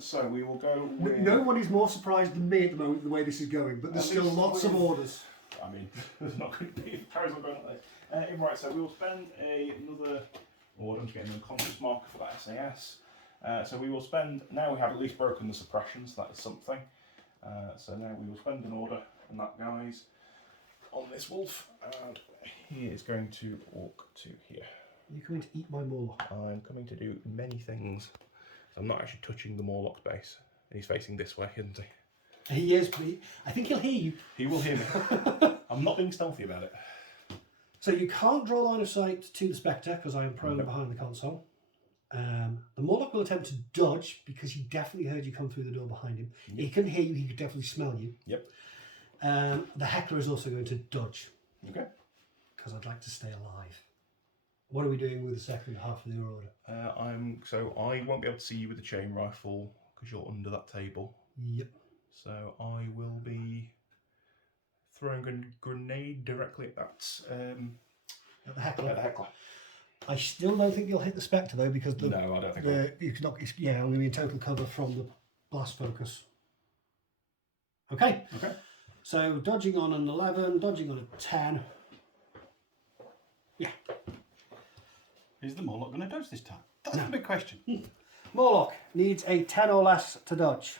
So we will go with... No one is more surprised than me at the moment the way this is going, but there's still lots of orders. I mean, there's not going to be carries on going like this. Right, so we will spend another order. I'm just getting an unconscious marker for that SAS. So we will spend, now we have at least broken the suppressions, that is something. So now we will spend an order on that, guys, on this wolf, and he is going to walk to here. You're coming to eat my Morlock. I'm coming to do many things. I'm not actually touching the Morlock's base. He's facing this way, isn't he? He is, but I think he'll hear you. He will hear me. I'm not being stealthy about it. So you can't draw line of sight to the Spectre because I am prone behind the console. The Morlock will attempt to dodge because he definitely heard you come through the door behind him. Yep. He can hear you, he could definitely smell you. Yep. The Heckler is also going to dodge. Okay. Because I'd like to stay alive. What are we doing with the second half of your order? So I won't be able to see you with the chain rifle because you're under that table. Yep. So I will be throwing a grenade directly at that. At the Heckler. At the Heckler. I still don't think you'll hit the Spectre though because No, I don't think I will. I'm going to be in total cover from the blast focus. Okay. Okay. So dodging on an 11, dodging on a 10. Yeah. Is the Morlock going to dodge this time? That's the big question. Morlock needs a 10 or less to dodge.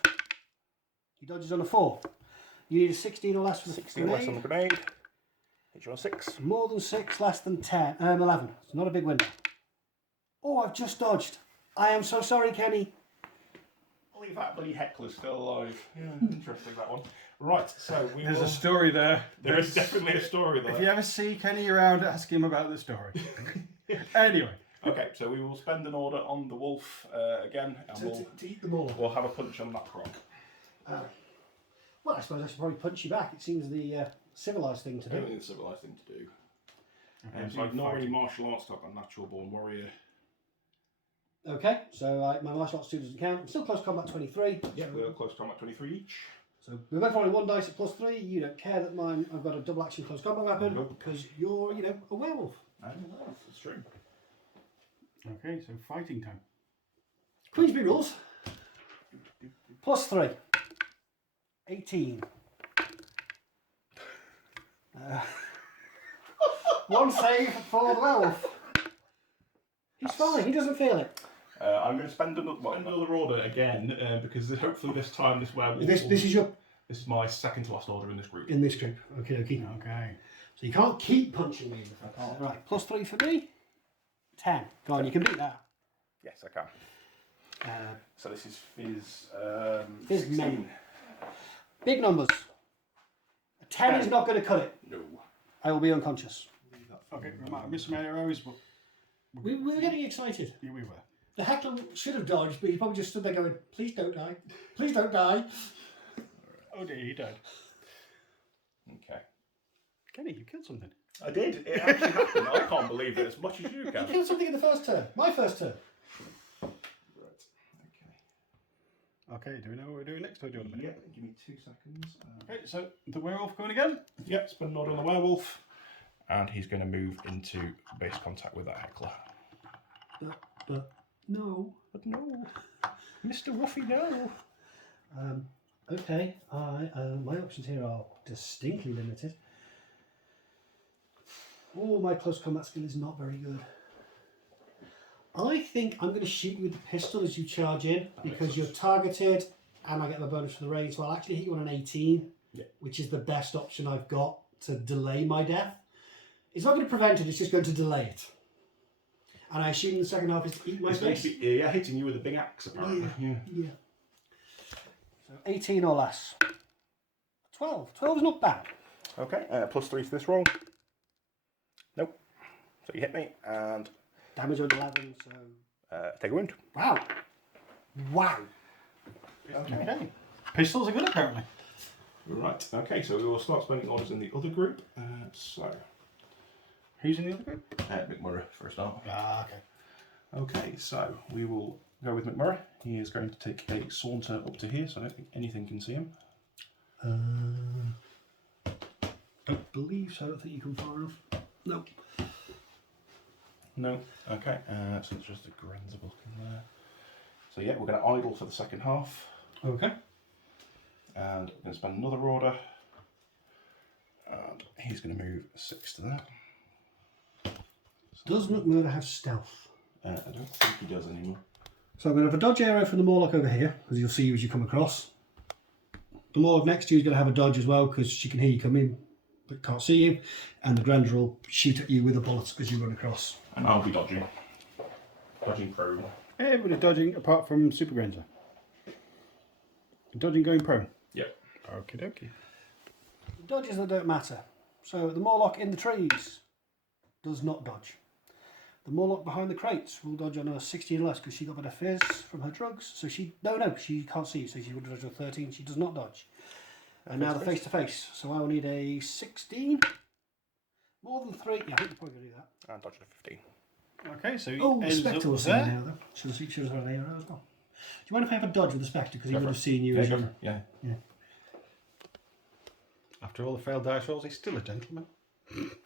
He dodges on a 4. You need a 16 or less for the 16 less on the grenade. Hit you on 6. More than 6, less than 11. It's not a big window. Oh, I've just dodged. I am so sorry, Kenny. I believe that bloody Heckler's still alive. Yeah, interesting that one. Right, so There's a story there. There is definitely a story there. If you ever see Kenny around, ask him about the story. Anyway. Okay, so we will spend an order on the wolf again, and To eat them all. we'll have a punch on that rock. Well, I suppose I should probably punch you back. It seems the civilised thing to I don't do. think it's a civilised thing to do. Okay, So ignore any martial arts type on natural born warrior. Okay, so my martial arts 2 doesn't count. I'm still close combat 23. Yeah, so, we're close combat 23 each. so we're both rolling 1 dice at +3. You don't care that I've got a double action close combat weapon Nope. because you're, a werewolf. I know, it's true. Okay, so fighting time. Queensby rules. +3. 18. 1 save for the werewolf. He's fine, he doesn't feel it. I'm going to spend another order again because hopefully this time this werewolf. This is my second to last order in this group. in this group. Okay. Okay. So you can't keep punching me in the face. Right, +3 for me. 10. Go on, you can beat that. Yes, I can. So this is Fizz. Fizz 16. men. Big numbers. A 10 is not going to cut it. No. I will be unconscious. Okay, we might have missed some arrows, but We were getting excited. here we were. The Heckler should have dodged, but he probably just stood there going, please don't die. Please don't die. Oh dear, he died. Okay. Kenny, you killed something. I did. It actually happened. I can't believe it as much as you He can. killed something in the first turn. My first turn. Right. Okay, do we know what we're doing next, or do you want a Okay. minute? Yeah. Give me 2 seconds. Okay, so the werewolf going again? Yep. Spend an order on the werewolf, and he's going to move into base contact with that heckler. But no. But no, Mr. Ruffy, no. Okay. My options here are distinctly limited. Oh, my close combat skill is not very good. I think I'm going to shoot you with the pistol as you charge in because you're targeted and I get my bonus for the range. So I'll actually hit you on an 18, which is the best option I've got to delay my death. It's not going to prevent it, it's just going to delay it. And I assume the second half is to eat my face? Yeah, hitting you with a big axe, apparently. Yeah. So 18 or less. 12. 12 is not bad. Okay, +3 to this roll. Nope. So you hit me and Damage on 11, so... take a wound. Wow. Wow. Okay. Pistols are good apparently. Right, okay, so we will start spending orders in the other group. Who's in the other group? McMurray for a start. Ah, okay. Okay, so we will go with McMurray. He is going to take a saunter up to here, so I don't think anything can see him. Don't believe so. I don't think you can far enough. Nope. No. Okay, so it's just a Grenza block in there. So yeah, we're going to idle for the second half. Okay. And we're going to spend another order. And he's going to move 6 to that. Does McMurdo have stealth? I don't think he does anymore. So I'm going to have a dodge arrow from the Morlock over here, because you'll see you as you come across. The Morlock next to you is going to have a dodge as well, because she can hear you come in, but can't see you. And the Grendel will shoot at you with a bullet as you run across. And I'll be dodging. Dodging prone. Everybody dodging apart from Super Grenzer. Dodging going prone. Yep. Okie dokie. Dodges that don't matter. So the Morlock in the trees does not dodge. The Morlock behind the crates will dodge on a 16 less because she got a bit of fizz from her drugs. So she she can't see you, so she would dodge on 13. She does not dodge. And now the face to face. So I will need a 16. More than 3. Yeah, I think you're probably going to do that. And dodge a 15. Okay, so he Oh, the ends Spectre up will see you there. now though. Should have an arrow as well. Do you mind if I have a dodge with the Spectre? Because he Go would for have it. seen you Yeah, as go you... for it. Yeah. Yeah. After all the failed dice rolls, he's still a gentleman.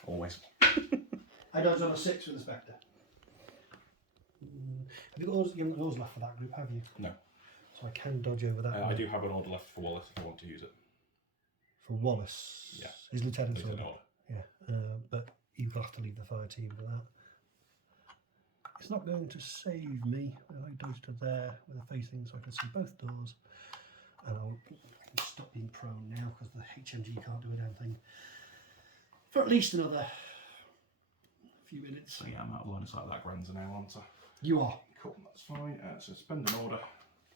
Always. I dodged on a 6 with the Spectre. Have you got yours, you haven't got yours left for that group, have you? No. So I can dodge over that. I do have an order left for Wallace if you want to use it. For Wallace. Yeah. His lieutenant's Lieutenant order. order. Yeah. But you've got to leave the fire team for that. It's not going to save me. I dodge to there with a facing so I can see both doors. And I can stop being prone now because the HMG can't do a damn thing. For at least another few minutes. So yeah, I'm out of line of sight of that Grenza now, aren't I? You are. Cool, that's fine. So spend an order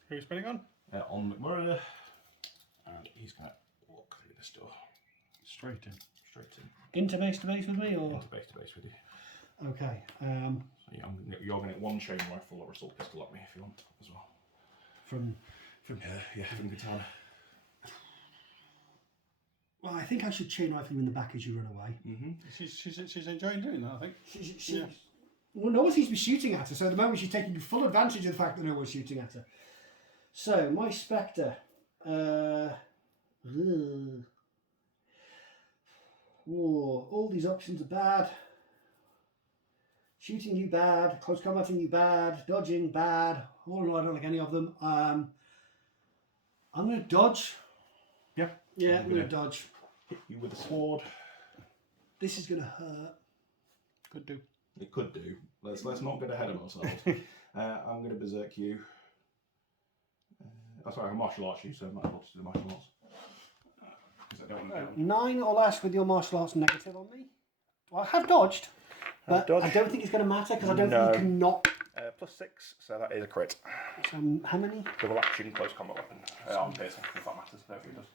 Who are you spending on? on McMurray. And he's going to walk through this door. Straight in. Straight in. Into base to base with me, or? Into base to base with you. Okay. So yeah, you're going to get one chain rifle or assault pistol at me if you want as well. From From Katana. well, I think I should chain rifle you in the back as you run away. Mm-hmm. She's enjoying doing that, I think. She, well, no one seems to be shooting at her, so at the moment she's taking full advantage of the fact that no one's shooting at her. So, my Spectre. All these options are bad. Shooting you bad, close combating you bad, dodging bad. All in all, I don't like any of them. I'm going to dodge. Yeah. Yeah, I'm going to dodge. Hit you with a sword. This is going to hurt. Could do. It could do. Let's not get ahead of ourselves. I'm going to berserk you. That's why I can martial arts you, so I might as well just do the martial arts. 'Cause I don't want to 9 or less with your martial arts negative on me. Well, I have dodged, but I don't think it's going to matter because I don't think you can knock. +6, so that is a crit. So, how many? Double action, close combat weapon. Arm piercing, if that matters. I don't think it does.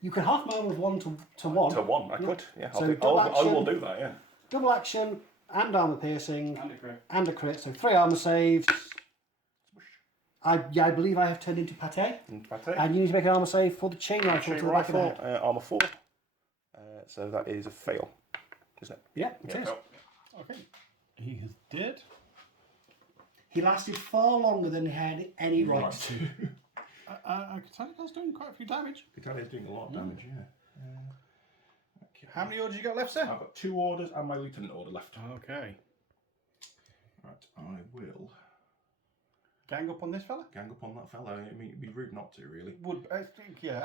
You can half mine with 1 to 1. To 1, I could. Yeah, So I double will action. do that, yeah. Double action and armor piercing And a crit. and a crit. So 3 armor saves. I believe I have turned into pate. And you need to make an armor save for the chain rifle to the back of the head. Armour 4. So that is a fail, isn't it? Yeah, it is. fail. Okay. He is dead. He lasted far longer than he had any right to. I can tell you that's doing quite a few damage. Katana's doing a lot of damage, yeah. Okay. How many orders you got left, sir? I've got 2 orders and my lieutenant order left. Okay. Right, I will Gang up on this fella? gang up on that fella. I mean, it'd be rude not to, really. I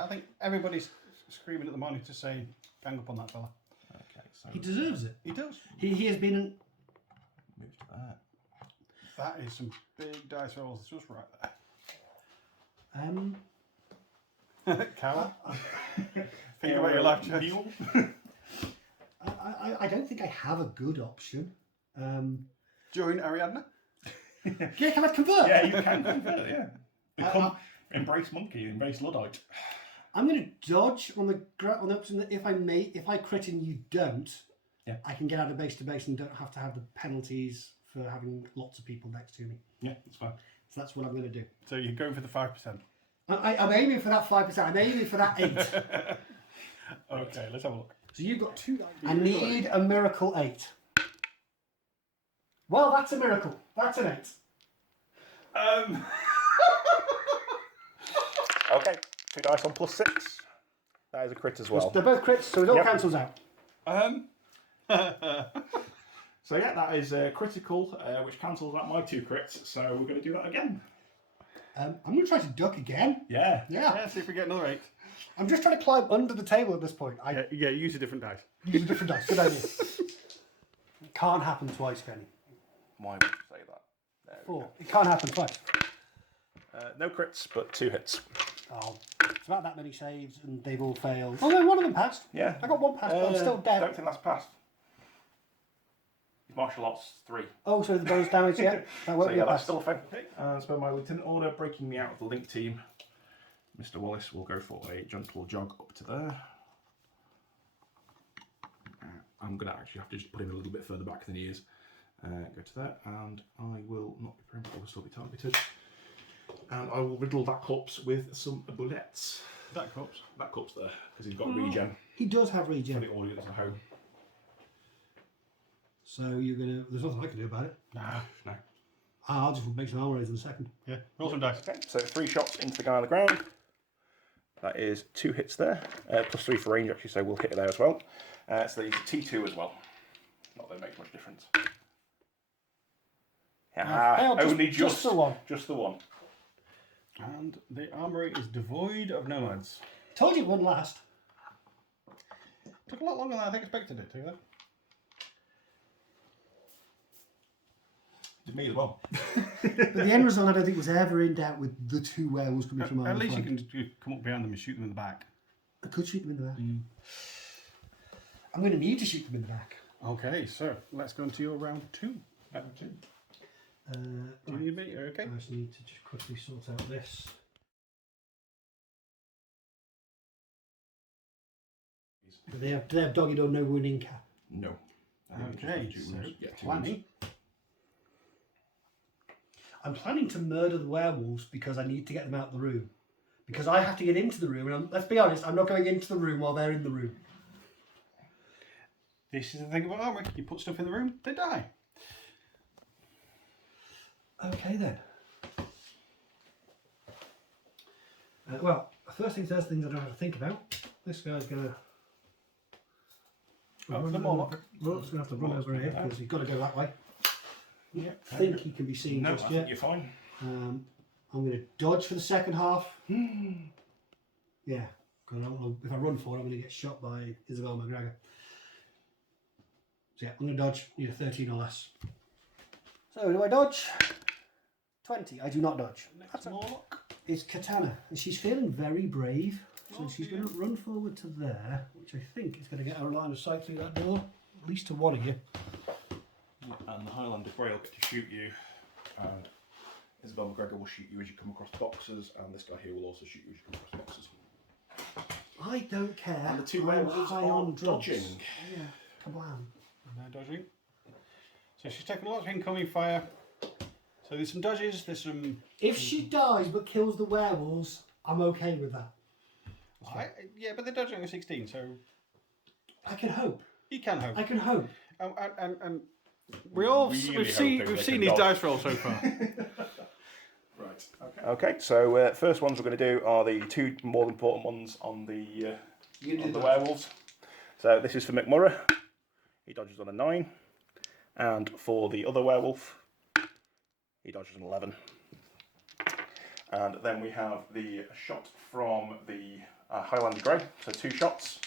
think everybody's screaming at the monitor saying, gang up on that fella. Okay, so He deserves it. He does. He has been... move to that. That is some big dice rolls just right An... Coward. Think about your life choice. I don't think I have a good option. Join Ariadne. Yeah, can I convert? Yeah, you can convert, yeah. Embrace monkey, embrace Luddite. I'm going to dodge on the option that if I crit and you don't, yeah, I can get out of base to base and don't have to have the penalties for having lots of people next to me. Yeah, that's fine. So that's what I'm going to do. So you're going for the 5%. I'm aiming for that 5%. I'm aiming for that 8. Okay, let's have a look. So you've got 2 dice. I need a miracle 8. Well, that's a miracle. That's an 8. Okay, 2 dice on +6. That is a crit as well. They're both crits, so it all cancels out. So yeah, that is critical, which cancels out my 2 crits. So we're going to do that again. I'm going to try to duck again. Yeah. Yeah. See if we get another 8. I'm just trying to climb under the table at this point. Yeah, use a different dice. Use a different dice. Good idea. It can't happen twice, Kenny. Why would you say that? There we 4. go. It can't happen twice. No crits, but 2 hits. Oh, it's about that many saves, and they've all failed. Oh no, one of them passed. Yeah. I got one pass, but I'm still I dead. don't think that's passed. Martial arts 3. Oh, so the bonus damage, yeah. That won't So be yeah, a that's pass. still a fail. Okay. So my lieutenant order breaking me out of the link team. Mr. Wallace will go for a gentle jog up to there. I'm going to actually have to just put him a little bit further back than he is. Go to there, and I will not be preempted, I will still be targeted. And I will riddle that corpse with some bullets. That corpse? That corpse there, because he's got regen. He does have For regen. the audience at home. So you're gonna. There's nothing I can do about it. No. I'll just make some armouries in a second. Yeah, roll some dice. Okay, so 3 shots into the guy on the ground. That is 2 hits there, +3 for range actually, so we'll hit it there as well. So he's T2 as well. Not that it makes much difference. Only just the one. Just the one. And the armoury is devoid of nomads. Told you it wouldn't last. Took a lot longer than I expected it to, though. Did me as well. But the end result, I don't think, was ever in doubt with the 2 werewolves coming from At either least you flank. can come up behind them and shoot them in the back. I could shoot them in the back. I'm going to need to shoot them in the back. Okay, so let's go into your round 2. Round 2. Do you need me? Okay. I just need to just quickly sort out this. Do they have doggy dog no winning cap? No. Okay, so planning. I'm planning to murder the werewolves because I need to get them out of the room. Because I have to get into the room, and let's be honest, I'm not going into the room while they're in the room. This is the thing about armoury. You put stuff in the room, they die. Okay then. Well, first things first, things I don't have to think about. This guy's gonna. The Morlock. Morlock's gonna have to run over here because he's got to go that way. Yeah. I think he can be seen No, just I yet. think you're fine. I'm going to dodge for the second half. Yeah, because if I run for it, I'm going to get shot by Isabel McGregor. So yeah, I'm going to dodge. Need a 13 or less. So do I dodge? 20. I do not dodge. That's Morlock. It's Katana, and she's feeling very brave. So she's going to run forward to there, which I think is going to get her line of sight through that door, at least to one of you. And the Highlander Grey will get to shoot you, and Isabel McGregor will shoot you as you come across the boxes, and this guy here will also shoot you as you come across the boxes. I don't care. And the 2 I'm werewolves high are on drugs. dodging. Yeah, kablam. And they're dodging. So she's taking lots of incoming fire. So there's some dodges, there's some... If she dies but kills the werewolves, I'm okay with that. Yeah, but they're dodging a 16, so... I can hope. You can hope. I can hope. And we've hoping seen they these can dice dodge. rolls so far. Right. Okay. So first ones we're going to do are the 2 more important ones on the werewolves. So this is for McMurray. He dodges on a 9, and for the other werewolf, he dodges an 11. And then we have the shot from the Highlander Grey. So 2 shots,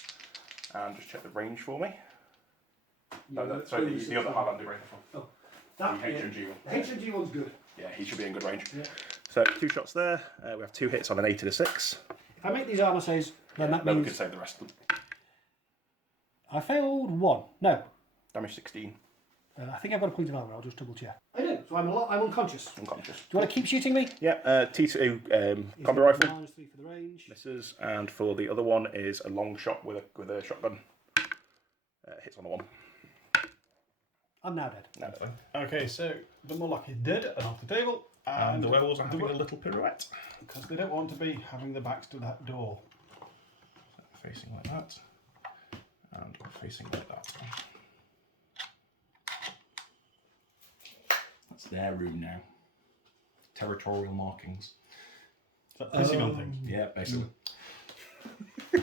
and just check the range for me. Sorry, the other Highlander Grey. Oh, the H&G one. The H&G one's good. Yeah, he should be in good range. Yeah. So 2 shots there. We have 2 hits on an 8 and a 6. If I make these armour saves, then that Then we means could save the rest of them. I failed 1. No, Damage 16. I think I've got a point of armour. I'll just double check. I do. So I'm unconscious. Unconscious. Do you want to keep shooting me? Yeah, T2 He's combi got rifle. -3 for the range. Misses, and for the other one is a long shot with a shotgun. Hits on the one. I'm now dead. No, that's fine. Okay, so the Moloch is dead and off the table. And the werewolves are having a little pirouette. Because they don't want to be having their backs to that door. So facing like that, and facing like that. That's their room now. Territorial markings. Is that pissing on things? Yeah, basically. No,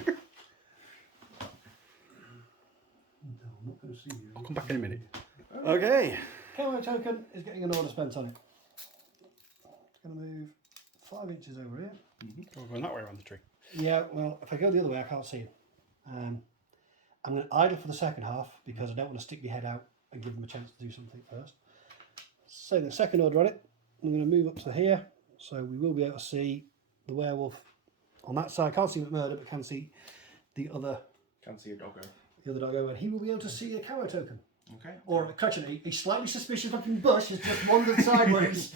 I'm not going to see you. I'll come back in a minute. Okay. Camo token is getting an order spent on it. It's going to move 5 inches over here. We're going that way around the tree. Yeah, well, if I go the other way, I can't see him. I'm going to idle for the second half because I don't want to stick my head out and give them a chance to do something first. So the second order on it, I'm going to move up to here, so we will be able to see the werewolf on that side. Can't see McMurdo, but can see the other Can't see a doggo. doggo, and he will be able to see the camo token. Okay. Or a slightly suspicious looking bush has just wandered sideways.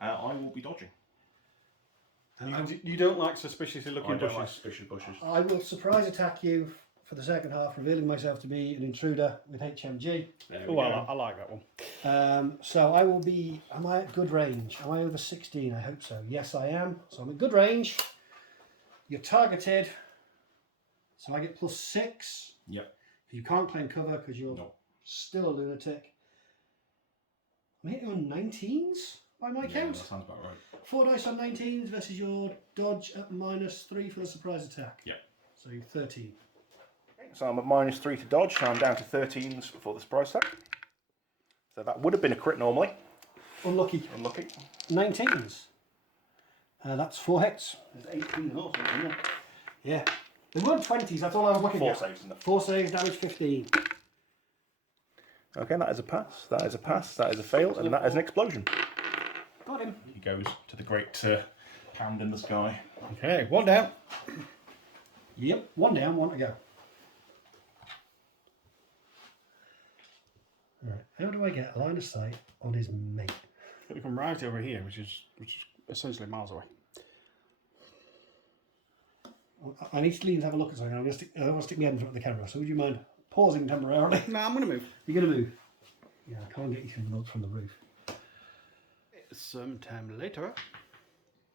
I will be dodging. You don't like suspiciously looking I don't bushes? like suspicious bushes. I will surprise attack you for the second half, revealing myself to be an intruder with HMG. Oh, I like that one. So I will be, am I at good range? Am I over 16? I hope so. Yes, I am. So I'm at good range. You're targeted. So I get +6. Yep. You can't claim cover because you're still a lunatic. I'm hitting on 19s by my count. That sounds about right. 4 dice on 19s versus your dodge at -3 for the surprise attack. Yep. So you're 13. So I'm at -3 to dodge, so I'm down to 13s for the surprise attack. So that would have been a crit normally. Unlucky. Unlucky. 19s. That's 4 hits. There's 18 also, isn't there? Yeah. They weren't 20s, that's all I was looking 4 at. saves, isn't it? 4 saves, damage 15. Okay, that is a pass. That is a pass. That is a fail, and that is an explosion. Got him. He goes to the great pound in the sky. Okay, one down. Yep, 1 down, 1 to go. Right, how do I get a line of sight on his mate? We come right over here, which is essentially miles away. I need to leave and have a look at something. I don't want to stick my head in front of the camera, so would you mind pausing temporarily? No, I'm going to move. You're going to move? Yeah, I can't get you from the roof. Sometime later.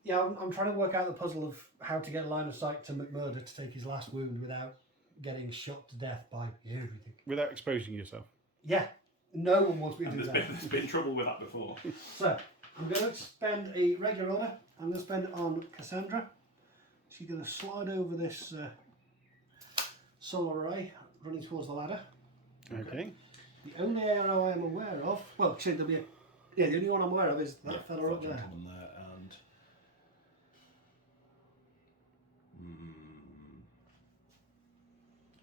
Yeah, I'm trying to work out the puzzle of how to get a line of sight to McMurdo to take his last wound without getting shot to death by everything. Without exposing yourself. Yeah, no one wants me to do that. There's been trouble with that before. So, I'm going to spend a regular order. I'm going to spend it on Cassandra. She's going to slide over this solar array running towards the ladder. Okay. The only arrow I am aware of, well, actually, there'll be the only one I'm aware of is that fella up there. Gentleman there, and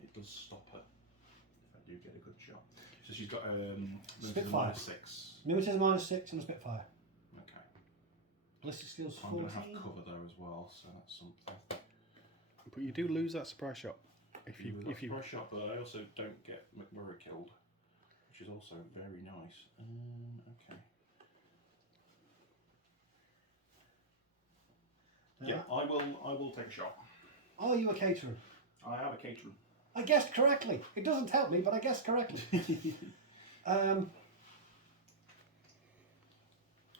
it does stop her if I do get a good shot. So she's got Spitfire. -6. Mimetism -6 and a Spitfire. Okay. Ballistic skills I'm 14. going to have cover there as well, so that's something. But you do lose that surprise shot. If you Surprise shot, but I also don't get McMurray killed, which is also very nice. Okay. Yeah, I will take a shot. Are you a caterer? I have a catering. I guessed correctly. It doesn't help me, but I guessed correctly.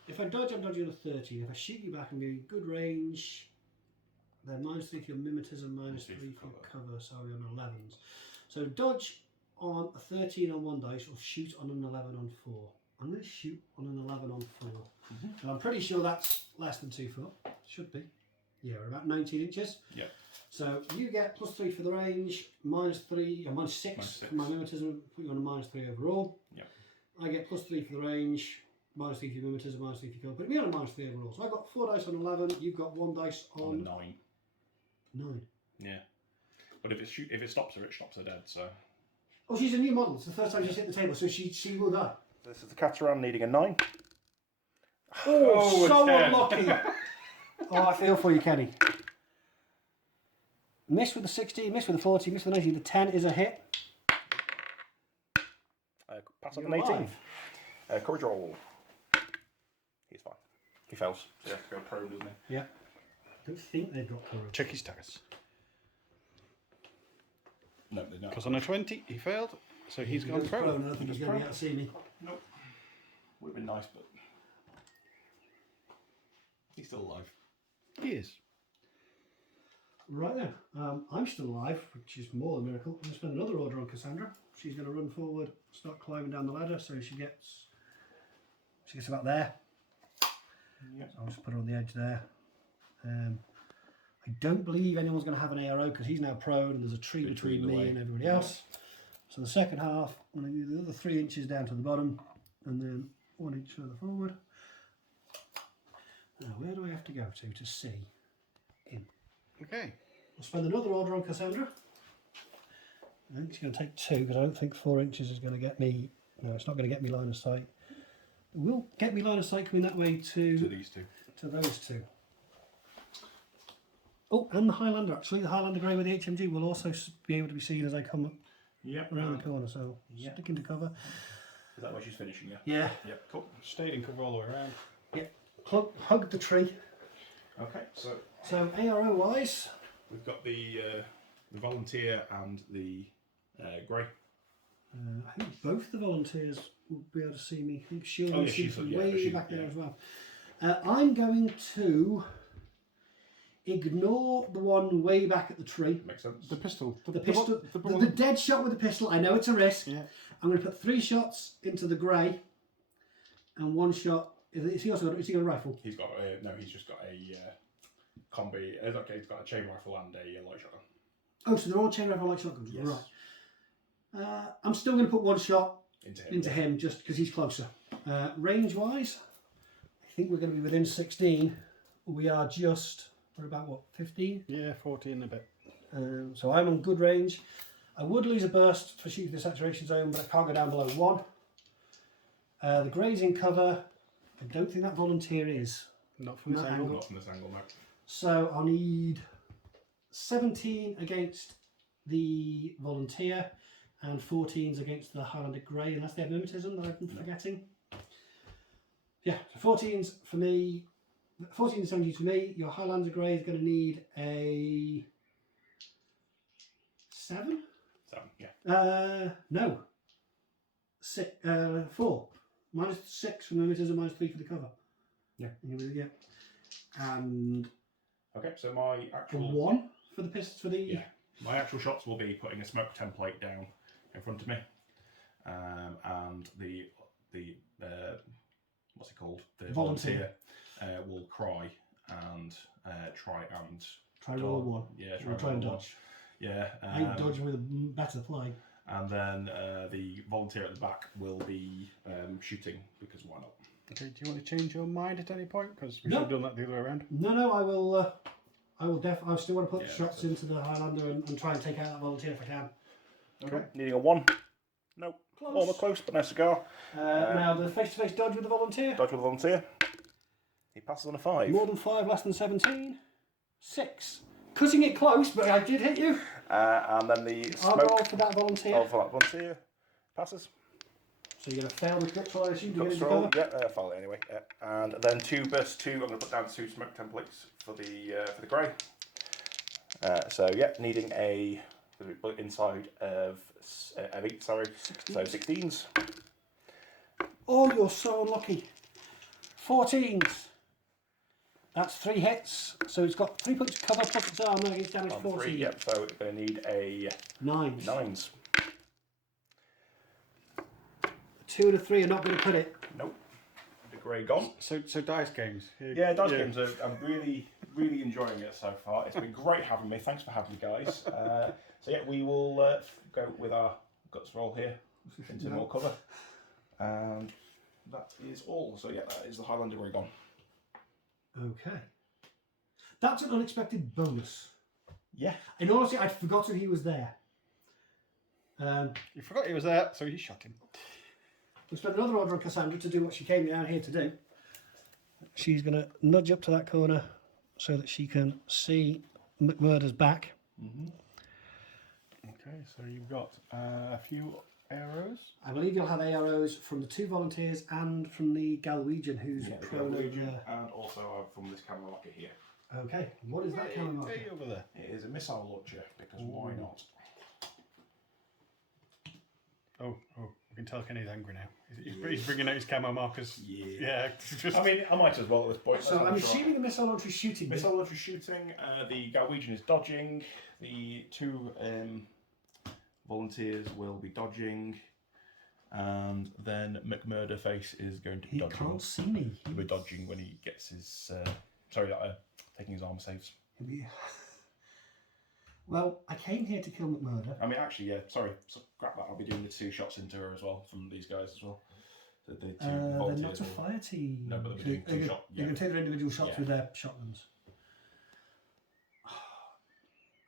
If I dodge, I'm dodging a 13. If I shoot you back, I'm getting good range. Then -3 for your mimetism, -3 for your cover, so we're on 11s. So dodge on a 13 on 1 dice, or shoot on an 11 on 4. I'm going to shoot on an 11 on 4. And I'm pretty sure that's less than 2 foot. Should be. Yeah, we're about 19 inches. Yeah. So you get +3 for the range, -3, or -6 for my mimetism, put you on a -3 overall. Yeah. I get +3 for the range, -3 for your mimetism, -3 for your cover. Put me on a -3 overall. So I've got 4 dice on 11, you've got 1 dice on 9. 9. Yeah. But if it stops her, it stops her dead, so. Oh, she's a new model. It's the first time she's hit the table, so she will die. This is the Cateran needing a 9. Oh, so okay. unlucky. Oh, I feel for you, Kenny. Miss with the 16, miss with the 40, miss with the 19. The 10 is a hit. Pass up You're an 18. alive. Courage roll. He's fine. He fails. So you have to go prone, doesn't he? Yeah. I don't think they've got courage. Check his status. No, they're not. Because on a 20, he failed, so he's gone Goes prone. prone. I don't think he's going to be able to see me. Nope. Would have been nice, but he's still alive. He is. Right then, I'm still alive, which is more than a miracle. I'm going to spend another order on Cassandra. She's going to run forward, start climbing down the ladder, so she gets about there. Yep. So I'll just put her on the edge there. I don't believe anyone's going to have an ARO because he's now prone and there's a tree between me and everybody else. So the second half, I'm going to do the other 3 inches down to the bottom and then 1 inch further forward. Now, where do I have to go to see him? Okay. I'll spend another order on Cassandra. I think it's going to take 2 because I don't think 4 inches is going to get me. No, it's not going to get me line of sight. It will get me line of sight coming that way To these two. to those 2. Oh, and the Highlander actually. The Highlander Grey with the HMG will also be able to be seen as I come Yep. around the corner. So stick into cover. Is that where she's finishing? Yeah. Yeah. Yep. Cool. Stayed in cover all the way around. Yeah. Hug the tree. Okay. So So ARO wise, we've got the volunteer and the grey. I think both the volunteers will be able to see me. I think she'll Oh, be yeah, seen she's- from yeah, way she- back there yeah. as well. I'm going to ignore the one way back at the tree. Makes sense. The pistol. The pistol, The the dead shot with the pistol. I know it's a risk. Yeah. I'm going to put 3 shots into the grey, and 1 shot. Is he also got a rifle? He's got no. He's just got a combi. Okay, he's got a chain rifle and a light shotgun. Oh, so they're all chain rifle light shotguns. Yes. Right. I'm still going to put 1 shot Into him. into him just because he's closer. Range wise, I think we're going to be within 16. We are we're about what, 15? Yeah, 14 a bit. So I'm on good range. I would lose a burst for shooting the saturation zone, but I can't go down below 1. The grey's in cover. I don't think that volunteer is. Not from this Not angle. angle. Not from this angle, no. So I'll need 17 against the volunteer and 14s against the Highlander Grey, unless they have mimetism that I've been forgetting. Yeah, so 14s for me, 14 and 17s for me. Your Highlander Grey is going to need a 7? 7, yeah. No. 4. -6 for mimetism, -3 for the cover. Yeah. Yeah. And Okay, so my a actual 1 for the pistols for the. yeah, my actual shots will be putting a smoke template down in front of me, and the what's it called? The Volunteer. will cry and try and Try roll 1. yeah, Or try and roll one. dodge. Yeah, I think dodging with a better play. and then the volunteer at the back will be shooting because why not? Okay, do you want to change your mind at any point? Because we No. should have done that the other way around. No, I will. I still want to put Yeah, shots into the Highlander and try and take out that volunteer if I can. Okay, needing a 1. Nope. Close. Almost close, but no cigar. Now the face-to-face dodge with the volunteer. Dodge with the volunteer. He passes on a 5. More than 5, less than 17. 6. Cutting it close, but I did hit you. And then the I'll smoke. roll for that volunteer. Oh, for that volunteer. Passes. So you're going to fail the crit roll, I assume, to get Cuts into roll. cover. Yeah, fail it anyway. Yeah. And then 2 burst 2. I'm going to put down 2 smoke templates for the grey. So yeah, needing a bullet inside of 8. Sorry. 16. So 16s. Oh, you're so unlucky. 14s. That's 3 hits. So it's got 3 points of cover plus its armour against damage On 14. 3. Yep. So we're going to need a 9s. 9s. 2 and a 3 are not going to cut it. Nope. The grey gone. So dice games. Yeah, dice games. I'm really enjoying it so far. It's been great having me. Thanks for having me, guys. So yeah, we will go with our guts roll here into more cover, and that is all. So yeah, that is the Highlander Grey gone. Okay. That's an unexpected bonus. Yeah. And honestly, I'd forgotten he was there. You forgot he was there, so you shot him. We'll spend another order on Cassandra to do what she came down here to do. She's going to nudge up to that corner so that she can see McMurder's back. Okay, so you've got a few arrows? I believe you'll have AROs from the 2 volunteers and from the Galwegian, who's Yeah, prone over Legion, there. and also from this camera locker here. Okay, what is that camera marker? Way over there. It is a missile launcher, because why not? Oh, we can tell Kenny's angry now. He's bringing out his camo markers. Yeah. Just... I mean, I might as well at this point. So I'm assuming the missile launcher is shooting. Missile launcher is shooting, the Galwegian is dodging, the 2 volunteers will be dodging, and then McMurderface is going to be dodging. He can't see me. He'll be dodging when he gets his, taking his armor saves. Well, I came here to kill McMurder. I mean, actually, yeah, sorry, scrap that. I'll be doing the 2 shots into her as well from these guys as well. So the 2 They're volunteers not a will- fire team. No, but they'll be doing 2 shots. They're going to take their individual shots Yeah. with their shotguns.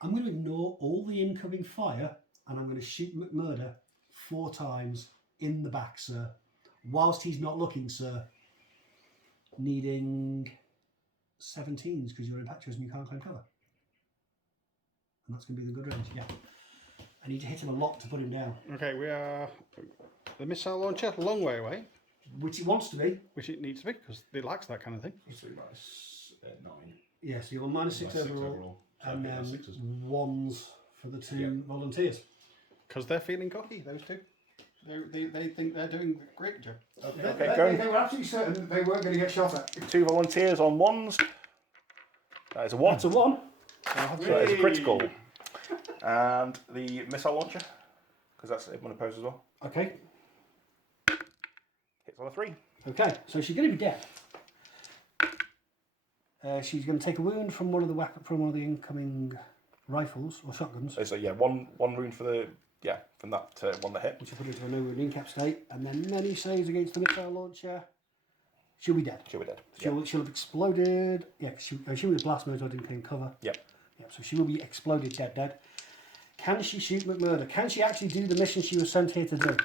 I'm going to ignore all the incoming fire and I'm going to shoot McMurder 4 times in the back, sir. Whilst he's not looking, sir. Needing 17s because you're impetuous and you can't climb cover. And that's going to be the good range, yeah. I need to hit him a lot to put him down. Okay, we are the missile launcher, long way away, Which he wants to be. which it needs to be because it likes that kind of thing. It's minus 9. Yeah, so you're minus 6 Minus overall. So And I think that's then 6s. 1s for the 2 Yep. volunteers. Because they're feeling cocky, those 2. They think they're doing a great job. They were absolutely certain that they weren't going to get shot at. 2 volunteers on 1s. That is a 1. That's a 1. So that is a critical. And the missile launcher, because that's one opposed as well. Okay. Hits on a 3. Okay, so she's going to be dead. She's going to take a wound from one of the incoming rifles or shotguns, So yeah, one wound for the from that one that hit. which will put her into a no wound incap state, and then many saves against the missile launcher. She'll be dead. She'll be dead. She'll have exploded. Yeah, she was blast mode, so I didn't claim cover. Yep. Yep. So she will be exploded, dead. Can she shoot McMurder? Can she actually do the mission she was sent here to do?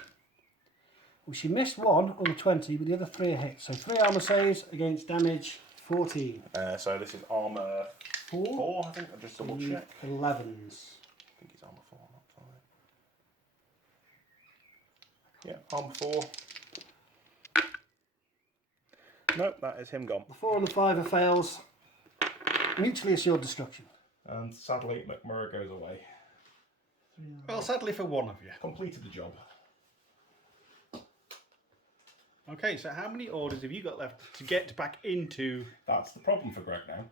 Well, she missed 1 on the 20, but the other 3 are hit. So 3 armor saves against damage 14. So this is armor 4, I think. I'll just double check. 11s. I think it's armor 4, not 5. Yeah, armor 4. Nope, that is him gone. The 4 and the 5 are fails. Mutually assured destruction. And sadly, McMurray goes away. Well, sadly for one of you. Completed the job. Okay, so how many orders have you got left to get back into? That's the problem for Greg now.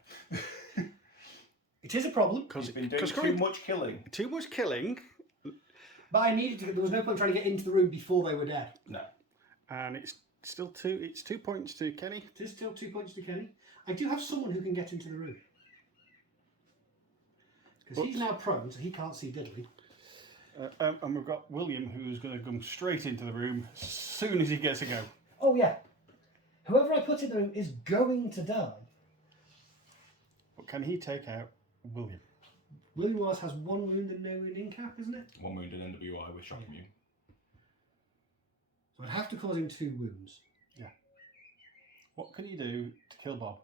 It is a problem, He's been doing too much killing. Too much killing, but I needed to. There was no point trying to get into the room before they were dead. No. and it's still 2. It's 2 points to Kenny. It is still 2 points to Kenny. I do have someone who can get into the room because he's now prone, so he can't see diddly. And we've got William, who's going to come straight into the room as soon as he gets a go. Oh yeah, whoever I put in the room is going to die. But can he take out William? William Wise has 1 wound and no wound in cap, isn't it? 1 wounded NWI with shock immune. So I'd have to cause him 2 wounds. Yeah. What can you do to kill Bob?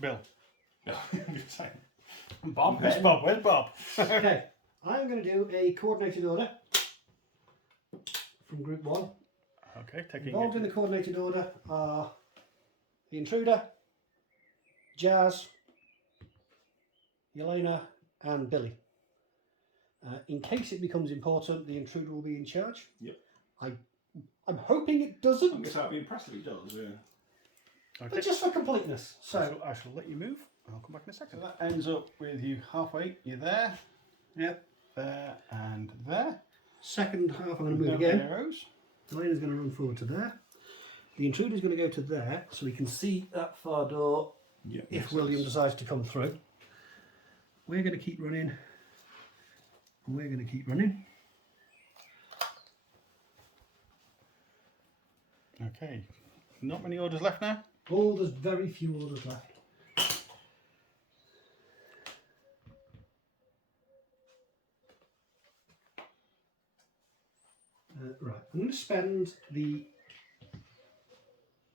Bill. Yeah, you're saying. Bob? Where's Bob? Where's Bob? Okay, I'm going to do a coordinated order from Group 1. Okay, taking Involved in the coordinated order are the Intruder, Jazz, Yelena, and Billy. In case it becomes important, the Intruder will be in charge. Yep. I'm hoping it I doesn't, guess I'd be impressed if he does, yeah. Okay. but just for completeness. So, I shall let you move. I'll come back in a second. So that ends up with you halfway. You're there. yep. There and there. Second half, I'm going to move No again. arrows. Yelena's going to run forward to there. The Intruder's going to go to there, so we can see that far door Yeah. if William decides to come through. We're going to keep running. And we're going to keep running. Okay. Not many orders left now. Oh, there's very few orders left. Right, I'm going to spend the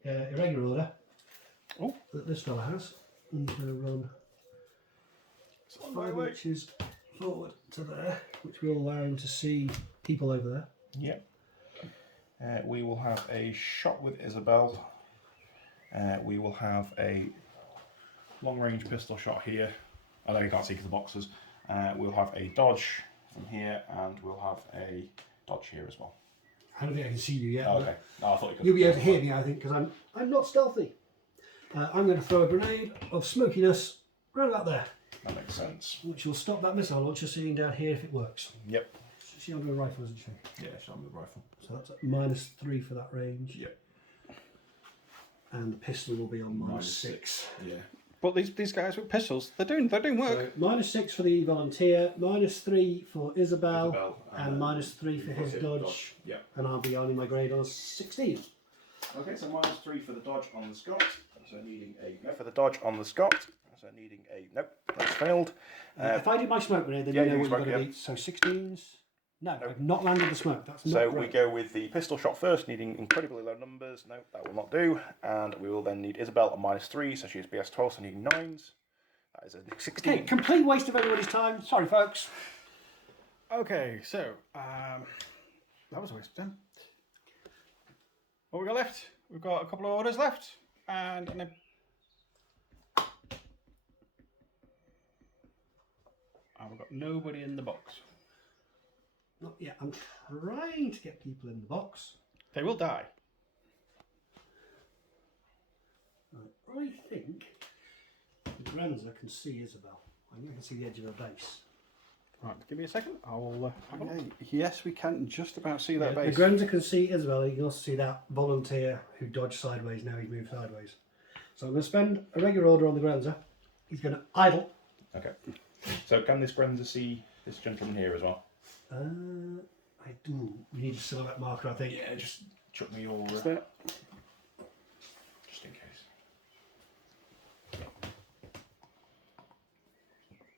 irregular order that this fella has. I'm going to run 5 forward to there, which will allow him to see people over there. Yep. We will have a shot with Isabel. We will have a long-range pistol shot here. I know you can't see because the boxes. We'll have a dodge from here, and we'll have a dodge here as well. I don't think I can see you yet. Oh, okay. No, I thought you could. You'll be able to hear me, I think, because I'm not stealthy. I'm going to throw a grenade of smokiness right about there, That makes sense. which will stop that missile launcher seeing down here if it works. Yep. She's under a rifle, isn't she? Yeah, shot with a rifle. So that's at -3 for that range. Yep. And the pistol will be on -6. Yeah. But these guys with pistols, they're doing work. So -6 for the volunteer, -3 for Isabel, Isabel, and -3 for his dodge. Yep. And I'll be earning my grade on 16. Okay, so -3 for the dodge on the Scot. So needing a no for the dodge on the Scot. So needing a nope, that's failed. If I do my smoke grenade, then yeah, you know you what you've smoke, got to yeah. beat. So 16s. No, I've not landed the smoke. That's not So great. we go with the pistol shot first, needing incredibly low numbers. No, that will not do. And we will then need Isabel at -3, so she is BS 12, so needing 9s. That is a 16. Okay, complete waste of everybody's time. Sorry, folks. Okay, so that was a waste of time. What we got left? We've got a couple of orders left, and we've got nobody in the box. Not yet. I'm trying to get people in the box. They will die. Right, I think the Granza can see Isabel. I think I can see the edge of her base. Right, give me a second. I will. Okay. Yes, we can just about see that The base. Granza can see Isabel. You can also see that volunteer who dodged sideways. Now he's moved sideways. So I'm going to spend a regular order on the Granza. He's going to idle. Okay. So can this Grenza see this gentleman here as well? I do. We need a silhouette marker, I think. Yeah, just chuck me your Is that- just in case.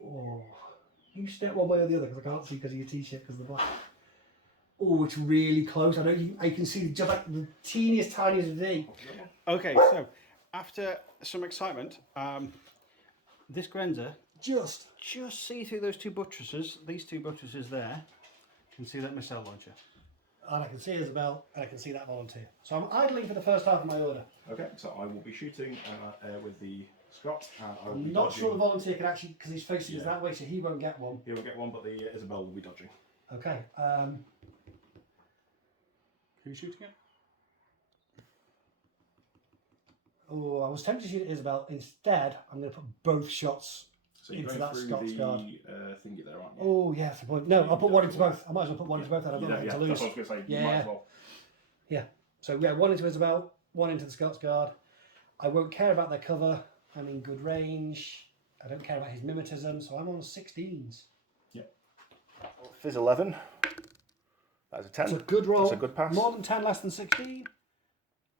Oh, you step one way or the other because I can't see because of your t-shirt because of the black. Oh, it's really close. I know I can see just like the teeniest, tiniest V. Okay, so after some excitement, this Grenza Just. see through those two buttresses. These two buttresses there. You can see that missile launcher. And I can see Isabel, and I can see that volunteer. So I'm idling for the first half of my order. Okay, so I will be shooting with the Scot. And I will be I'm not dodging. sure the volunteer can actually, because he's facing us Yeah. that way, so he won't get one. He will get one, but the Isabel will be dodging. Okay. Who are you shooting at? Oh, I was tempted to shoot at Isabel. Instead, I'm going to put both shots So you're into going that through Scots the guard. thingy there, aren't you? Oh, yeah, that's a point. No, I'll put one into both. I might as well put one into both, and I've got nothing to lose. That's what I was going to say. You might Yeah. as well. So yeah, one into Isabel, one into the Scots Guard. I won't care about their cover. I'm in good range. I don't care about his mimetism, so I'm on 16s. Fizz 11. That's a 10. It's a good roll. That's a good pass. More than 10, less than 16.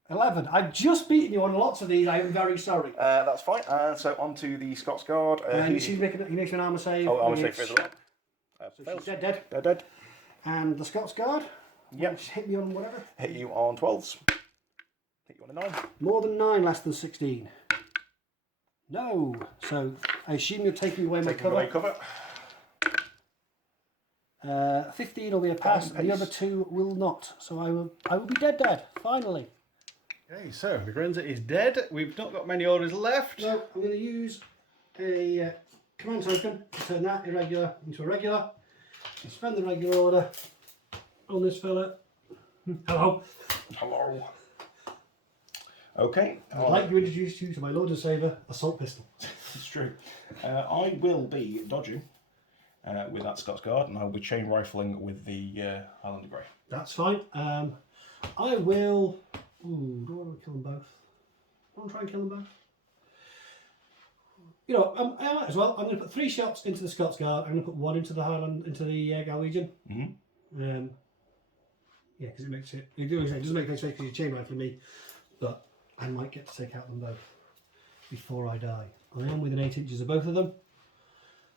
11. I've just beaten you on lots of these. I am very sorry. That's fine. So on to the Scots Guard. And he makes an armour save. Oh, armour save which- for Isabel. So Fails. she's dead. They're dead. And the Scots Guard. Yep. Which hit me on whatever. Hit you on 12s. Hit you on a 9. More than 9, less than 16. No. So I assume you're taking away my Taking cover. away cover. 15 will be a pass. On The pace. other 2 will not. So I will be dead. Finally. Okay, so the Grenza is dead. We've not got many orders left. So I'm going to use a command token to turn that irregular into a regular. And spend the regular order on this fella. Hello. Hello. Okay. I'd like to introduce you to my Lord and Saviour assault pistol. It's true. I will be dodging with that Scots Guard, and I'll be chain rifling with the Highlander Grey. That's fine. I will. Ooh, do I want to kill them both? Do I want to try and kill them both? You know, I might as well. I'm going to put 3 shots into the Scots Guard. I'm going to put 1 into the Galwegian. Mm-hmm. Yeah, because it doesn't make any space because you're chain rifling me, but I might get to take out them both before I die. I am within 8 inches of both of them.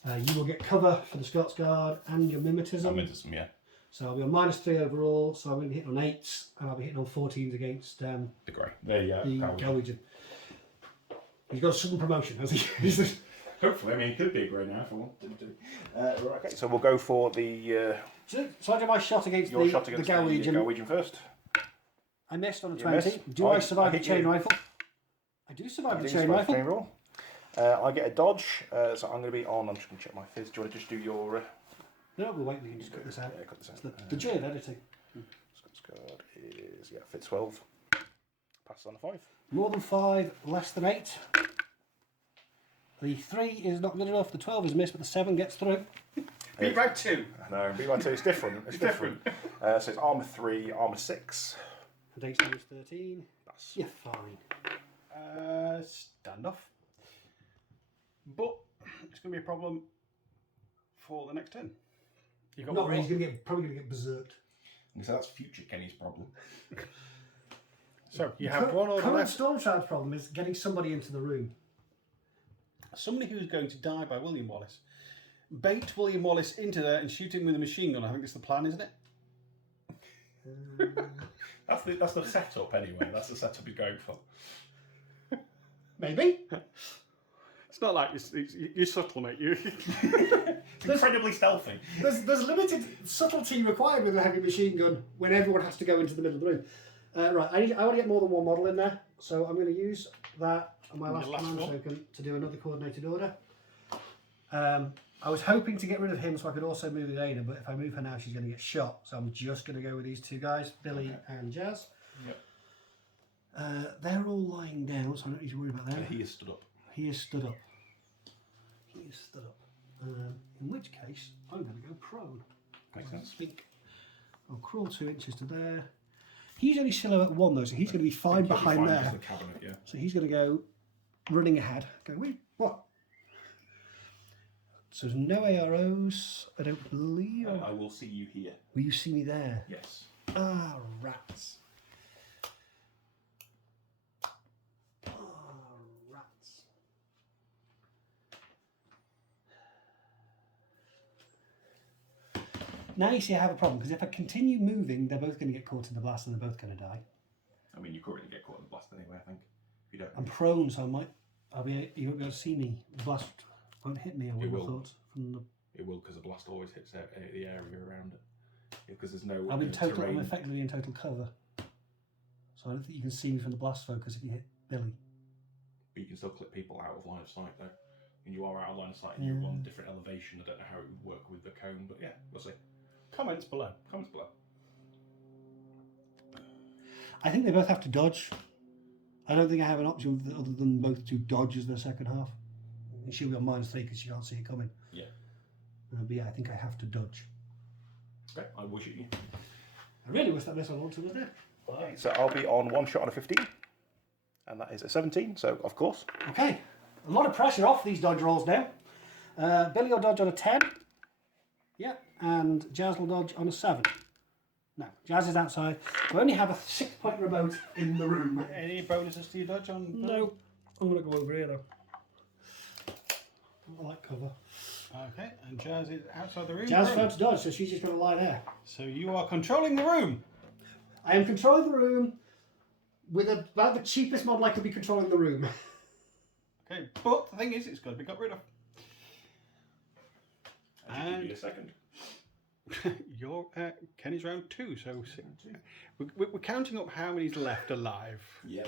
You will get cover for the Scots Guard and your mimetism. Mimetism, yeah. So I'll be on -3 overall, so I'm going to be hitting on 8s, and I'll be hitting on 14s against The Grey. The the Galwegian. Galwegian. He's got a sudden promotion, has he? Hopefully, I mean, it could be a grey now if I wanted to. Right, okay, so we'll go for the... So I do my shot against your the shot against the Galwegian. Galwegian first. I missed on the You 20. missed. Do I survive the hit chain you. rifle? I do survive I the do chain survive the rifle. chain roll. I get a dodge, so I'm going to be on. I'm just going to check my fizz. Do you want to just do your... No, we'll wait. We can just cut this out. Yeah, cut this out. It's the joy of editing. Scott's card is, yeah, fits 12. Passes on a 5. More than 5, less than 8. The 3 is not good enough. The 12 is missed, but the 7 gets through. Beat by 2. No, B by 2 is different. It's different. So it's armour 3, armour 6. The date is 13. That's You're fine. Standoff. But it's going to be a problem for the next turn. You've got Not one really. He's more. probably going to get berserked. so that's future Kenny's problem. So you have one order Current left. Stormshroud's problem is getting somebody into the room. Somebody who's going to die by William Wallace. Bait William Wallace into there and shoot him with a machine gun. I think it's the plan, isn't it? That's the setup anyway. That's the setup he's going for. Maybe. It's not like you're subtle, mate. You. It's incredibly stealthy. There's limited subtlety required with a heavy machine gun when everyone has to go into the middle of the room. Right, I want to get more than one model in there, so I'm going to use that on my last command token to do another coordinated order. I was hoping to get rid of him so I could also move Elena, but if I move her now, she's going to get shot. So I'm just going to go with these two guys, Billy and Jazz. Yep. They're all lying down, so I don't need to worry about them. He is stood up. He is stood up. He is stood up. In which case, I'm going to go prone. Makes sense. I'll crawl 2 inches to there. He's only silhouette 1 though, so he's going to be fine behind there. The cabinet, yeah. So he's going to go running ahead. Go, wait, what? So there's no AROs, I don't believe. I will see you here. Will you see me there? Yes. Ah, rats. Ah, rats. Now you see I have a problem, because if I continue moving, they're both going to get caught in the blast and they're both going to die. I mean, you currently get caught in the blast anyway, I think. If you don't. I'm prone, so you won't be able to see me. The blast won't hit me, I would have thought. From the... It will, because the blast always hits the area around it. Because there's no I'm terrain. I'm effectively in total cover. So I don't think you can see me from the blast focus if you hit Billy. But you can still clip people out of line of sight, though. And you are out of line of sight and you're on a different elevation. I don't know how it would work with the cone, but yeah, we'll see. Comments below. Comments below. I think they both have to dodge. I don't think I have an option other than both to dodge as their second half. And she'll be on -3 because she can't see it coming. Yeah. But yeah, I think I have to dodge. Okay, I wish it you. I really wish that this one was there. Right, so I'll be on 1 shot on a 15. And that is a 17, so of course. Okay, a lot of pressure off these dodge rolls now. Billy will dodge on a 10. Yeah, and Jazz will dodge on a 7. No, Jazz is outside. We only have a 6-point remote in the room. Any bonuses to your dodge on? No. I'm going to go over here though. I like cover. Okay, and Jazz is outside the room. Jazz failed to dodge, so she's just going to lie there. So you are controlling the room. I am controlling the room with about the cheapest model I could be controlling the room. Okay, but the thing is, it's got to be got rid of. I'll give you a second. You're Kenny's round 2, so we're counting up how many's left alive. Yeah.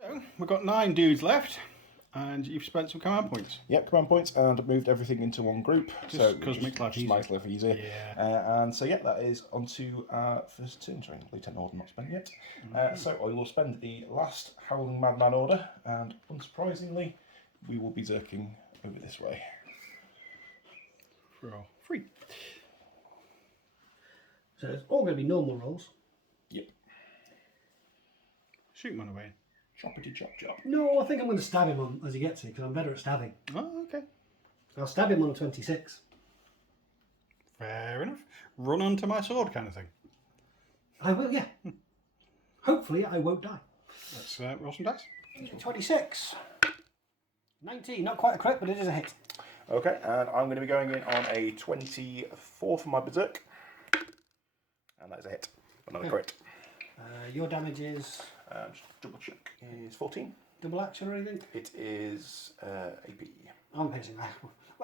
So we've got 9 dudes left, and you've spent some command points. Yep, command points, and moved everything into one group. Just 'cause it makes life easier. Makes life easier. Yeah. And so yeah, that is onto our first turn. Sorry, Lieutenant Order not spent yet. So I will spend the last Howling Madman order, and unsurprisingly, we will be zerking over this way. For 3. So it's all going to be normal rolls. Yep. Shoot one away. Choppity chop chop. No, I think I'm going to stab him on as he gets it because I'm better at stabbing. Oh, okay. I'll stab him on a 26. Fair enough. Run onto my sword kind of thing. I will, yeah. Hopefully I won't die. Let's roll some dice. 26. 19, not quite a crit, but it is a hit. Okay, and I'm going to be going in on a 24 for my berserk. And that is a hit. Another crit. Your damage is Just double check. Is 14. double action or anything? It is AP. I'm piercing.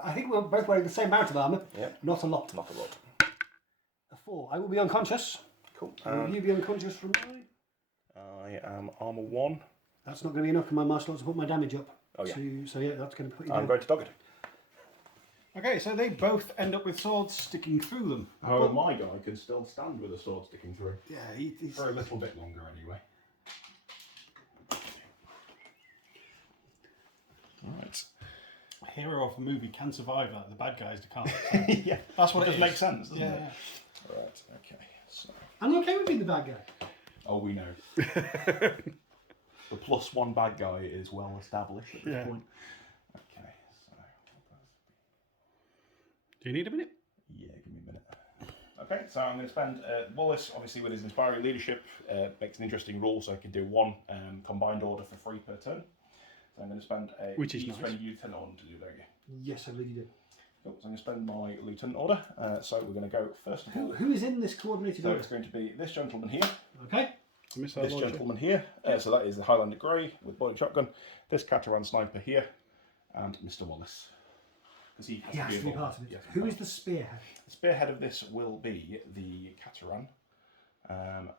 I think we're both wearing the same amount of armour. Yep. Not a lot. Not a lot. A 4. I will be unconscious. Cool. Will you be unconscious from mine? I am armour 1. That's not going to be enough for my martial arts to put my damage up. Oh, yeah. So yeah, that's going to put you I'm down. going to dog it. Okay, so they both end up with swords sticking through them. However, my guy can still stand with a sword sticking through. Yeah, he's For a little bit longer, anyway. Right. hero of the movie can survive that. The bad guys can't. Yeah. That's what It it does is. make sense, doesn't Yeah. it? Right, okay. So I'm okay with being the bad guy. Oh, we know. The +1 bad guy is well established at this Yeah. point. Okay, so Do you need a minute? yeah, give me a minute. Okay, so I'm going to spend Wallace, obviously with his inspiring leadership, makes an interesting rule, so I can do one combined order for free per turn. So I'm going to spend a. Which is you nice. spend lieutenant order to do, don't you? Yes, I believe you do. Cool. So I'm going to spend my lieutenant order. So we're going to go first of all. Who is in this coordinated So order? it's going to be this gentleman here, Okay. Missile this launcher. gentleman here. So that is the Highlander Grey with body shotgun. This Cateran sniper here, and Mr. Wallace. Because he He has to be involved. part of it. Yes, Who is the spearhead? The spearhead of this will be the Cateran.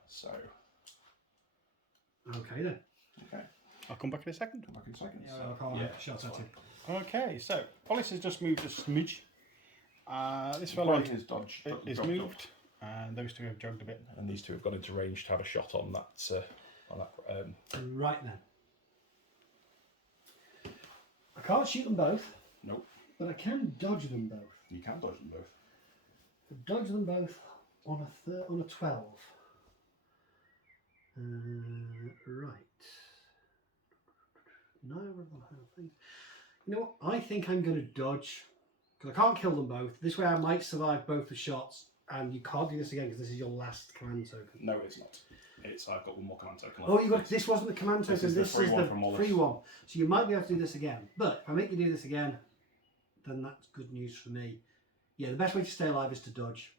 So Okay then. okay, I'll come back in a second. come back in a second. Yeah, So, I'll call yeah, shots that's at fine. him. Okay, so Wallace has just moved a smidge. This The fellow point is dodge is dropped moved, and those two have jogged a bit. up, and these two have gone into range to have a shot on that. Right then. I can't shoot them both, Nope, but I can dodge them both. you can dodge them both. Dodge them both on a 12. Right. Neither of them have things. You know what? I think I'm going to dodge because I can't kill them both. This way, I might survive both the shots, and you can't do this again because this is your last command token. No, it's not. I've got one more command token left. Oh, you got this wasn't the command token. This is the free one from Wallace. free one. So you might be able to do this again. But if I make you do this again, then that's good news for me. Yeah, the best way to stay alive is to dodge.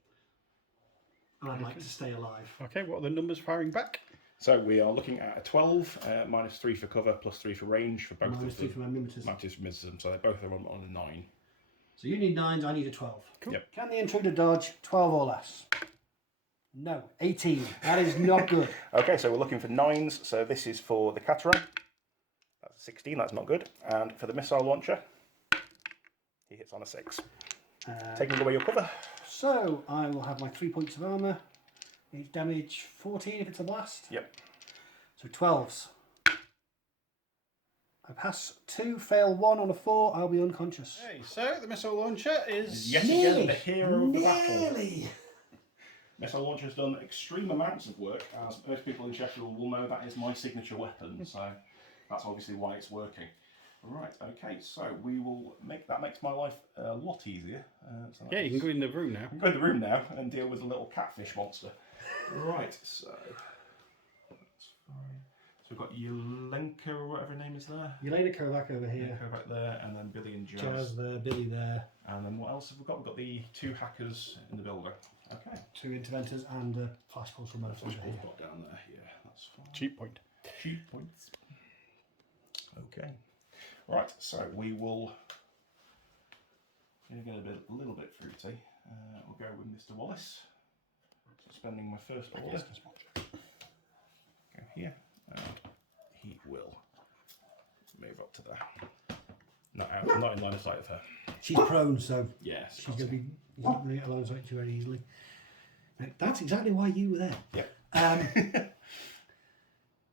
And I'd like to stay alive. Okay, what are the numbers firing back? So we are looking at a 12, -3 for cover, +3 for range for both Minus of 3 them. for my mimetism. Minus for mimetism, so they both are on a 9. So you need 9s, I need a 12. Cool. Yep. Can the intruder dodge 12 or less? No, 18. That is not good. Okay, so we're looking for 9s. So this is for the Cateran. That's 16, that's not good. And for the missile launcher, he hits on a 6. Taking away your cover. So I will have my 3 points of armour. Each damage 14 if it's a blast. Yep. So 12s. I pass 2, fail 1 on a 4, I'll be unconscious. Okay, so the missile launcher is Yet again, the hero of the battle. Nearly. Missile launcher has done extreme amounts of work, as most people in Cheshire will know that is my signature weapon, so that's obviously why it's working. Right, okay, so we will make that makes my life a lot easier. So Yeah, you can go in the room now. I can go in the room now and deal with the little catfish monster. Right, so that's fine. So we've got Yelenka or whatever her name is there. Yelena Kovac over here. Yelenka back there, and then Billy and Jazz. Jazz there, Billy there. And then what else have we got? We've got the 2 hackers in the building. Okay. 2 interventors and flash pulse remote over We've here. got down there, yeah, that's fine. Cheap point. Cheap points. Okay. Right, so we will. Going to get a little bit fruity. We'll go with Mr. Wallace. So spending my first order. Go here, and he will move up to there. Not in line of sight of her. She's prone, so Yes. she's going to be not going to get alongside you very easily. Right, that's exactly why you were there. Yeah.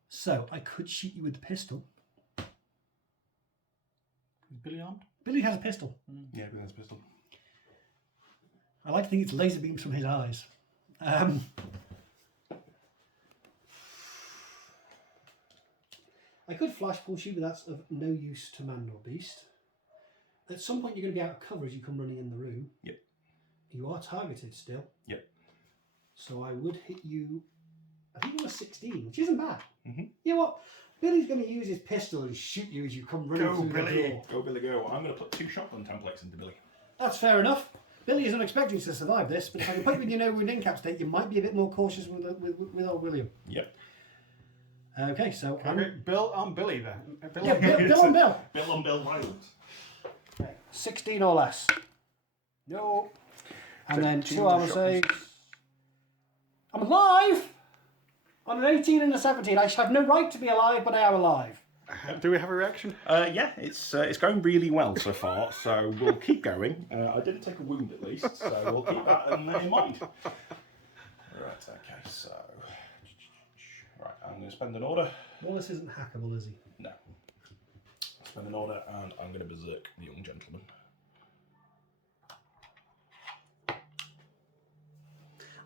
So I could shoot you with the pistol. Is Billy armed? Billy has a pistol. Yeah, with his pistol. I like to think it's laser beams from his eyes. I could flash pulse you, but that's of no use to man or beast. At some point, you're going to be out of cover as you come running in the room. Yep. You are targeted still. Yep. So I would hit you. I think it was 16, which isn't bad. Mm-hmm. You know what? Billy's going to use his pistol and shoot you as you come running through the door. Go, Billy, go. I'm going to put 2 shotgun templates into Billy. That's fair enough. Billy isn't expecting you to survive this, but if I can put you in your no wound in cap state, you might be a bit more cautious with old William. Yep. Okay, so Okay, Bill on Billy then. yeah, Bill on Bill. Bill on Bill violence. 16 or less. No. And then 2 2 armor saves. I'm alive! On an 18 and a 17. I have no right to be alive, but I am alive. Do we have a reaction? Yeah, it's going really well so far, so we'll keep going. I didn't take a wound at least, so we'll keep that in mind. Right, okay, so... Right, I'm going to spend an order. Wallace isn't hackable, is he? No. Spend an order, and I'm going to berserk the young gentleman.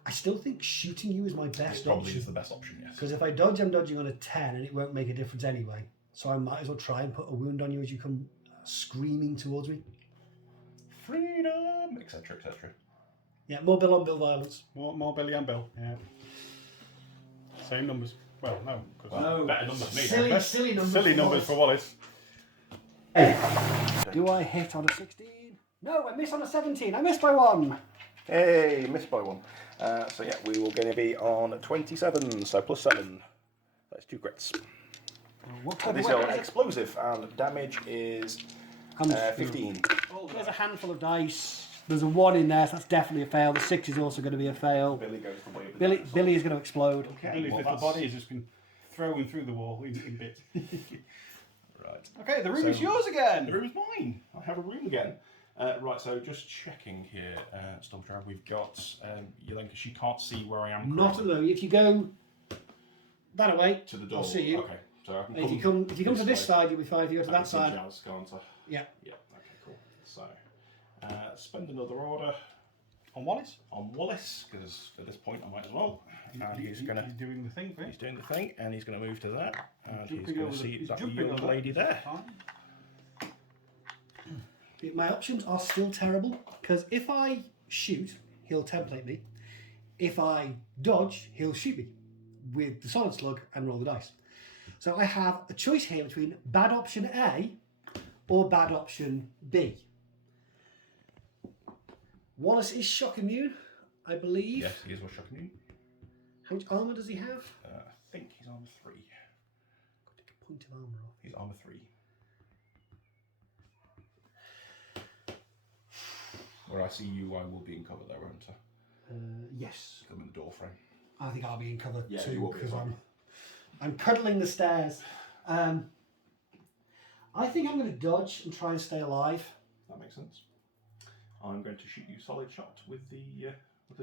I still think shooting you is my best It probably option. is the best option, yes. Because if I dodge, I'm dodging on a 10 and it won't make a difference anyway. So I might as well try and put a wound on you as you come screaming towards me. Freedom, etc., etc. Yeah, more Bill on Bill violence. More Billy and Bill. Yeah. Same numbers. Well, no. 'Cause No. Better numbers than me. Silly numbers. silly numbers for Wallace. Do I hit on a 16? No, I miss on a 17. I missed by 1. Hey, missed by 1. So yeah, we will going to be on 27, so plus 7. That's 2 crits. What type And of these are weapon is it? explosive, and damage is 15. There's a handful of dice. There's a 1 in there, so that's definitely a fail. The 6 is also going to be a fail. Billy goes the way of the dinosaur. Billy is going to explode. Okay, Billy's well, little that's- body has just been thrown through the wall in bits. Right. Okay, the room So- is yours again. The room is mine. I have a room again. Right, so just checking here, Stormshroud, we've got Yolenka. She can't see where I am. Not alone. If you go that way, to the door. I'll see you. Okay, so I can If you come to this way. side, you'll be fine. If you go to I that can see side, Jazz, can't I? yeah. Yeah. Okay, cool. So spend another order On Wallace. on Wallace because at this point I might as well. And he's gonna. He's doing the thing for you. He's doing the thing, and he's going to move to that, and he's Jumping going over to the- see he's that jumping young over lady that. there. Fine. My options are still terrible because if I shoot, he'll template me. If I dodge, he'll shoot me with the solid slug and roll the dice. So I have a choice here between bad option A or bad option B. Wallace is shock immune, I believe. Yes, he is what shocking you. How much armor does he have? I think he's armor 3. Take a point of armor off. He's armor 3. Where I see you, I will be in cover there, won't I? Yes. I'm in the door frame. I think I'll be in cover Yeah, too you will be because as well. I'm cuddling the stairs. I think I'm going to dodge and try and stay alive. That makes sense. I'm going to shoot you solid shot with the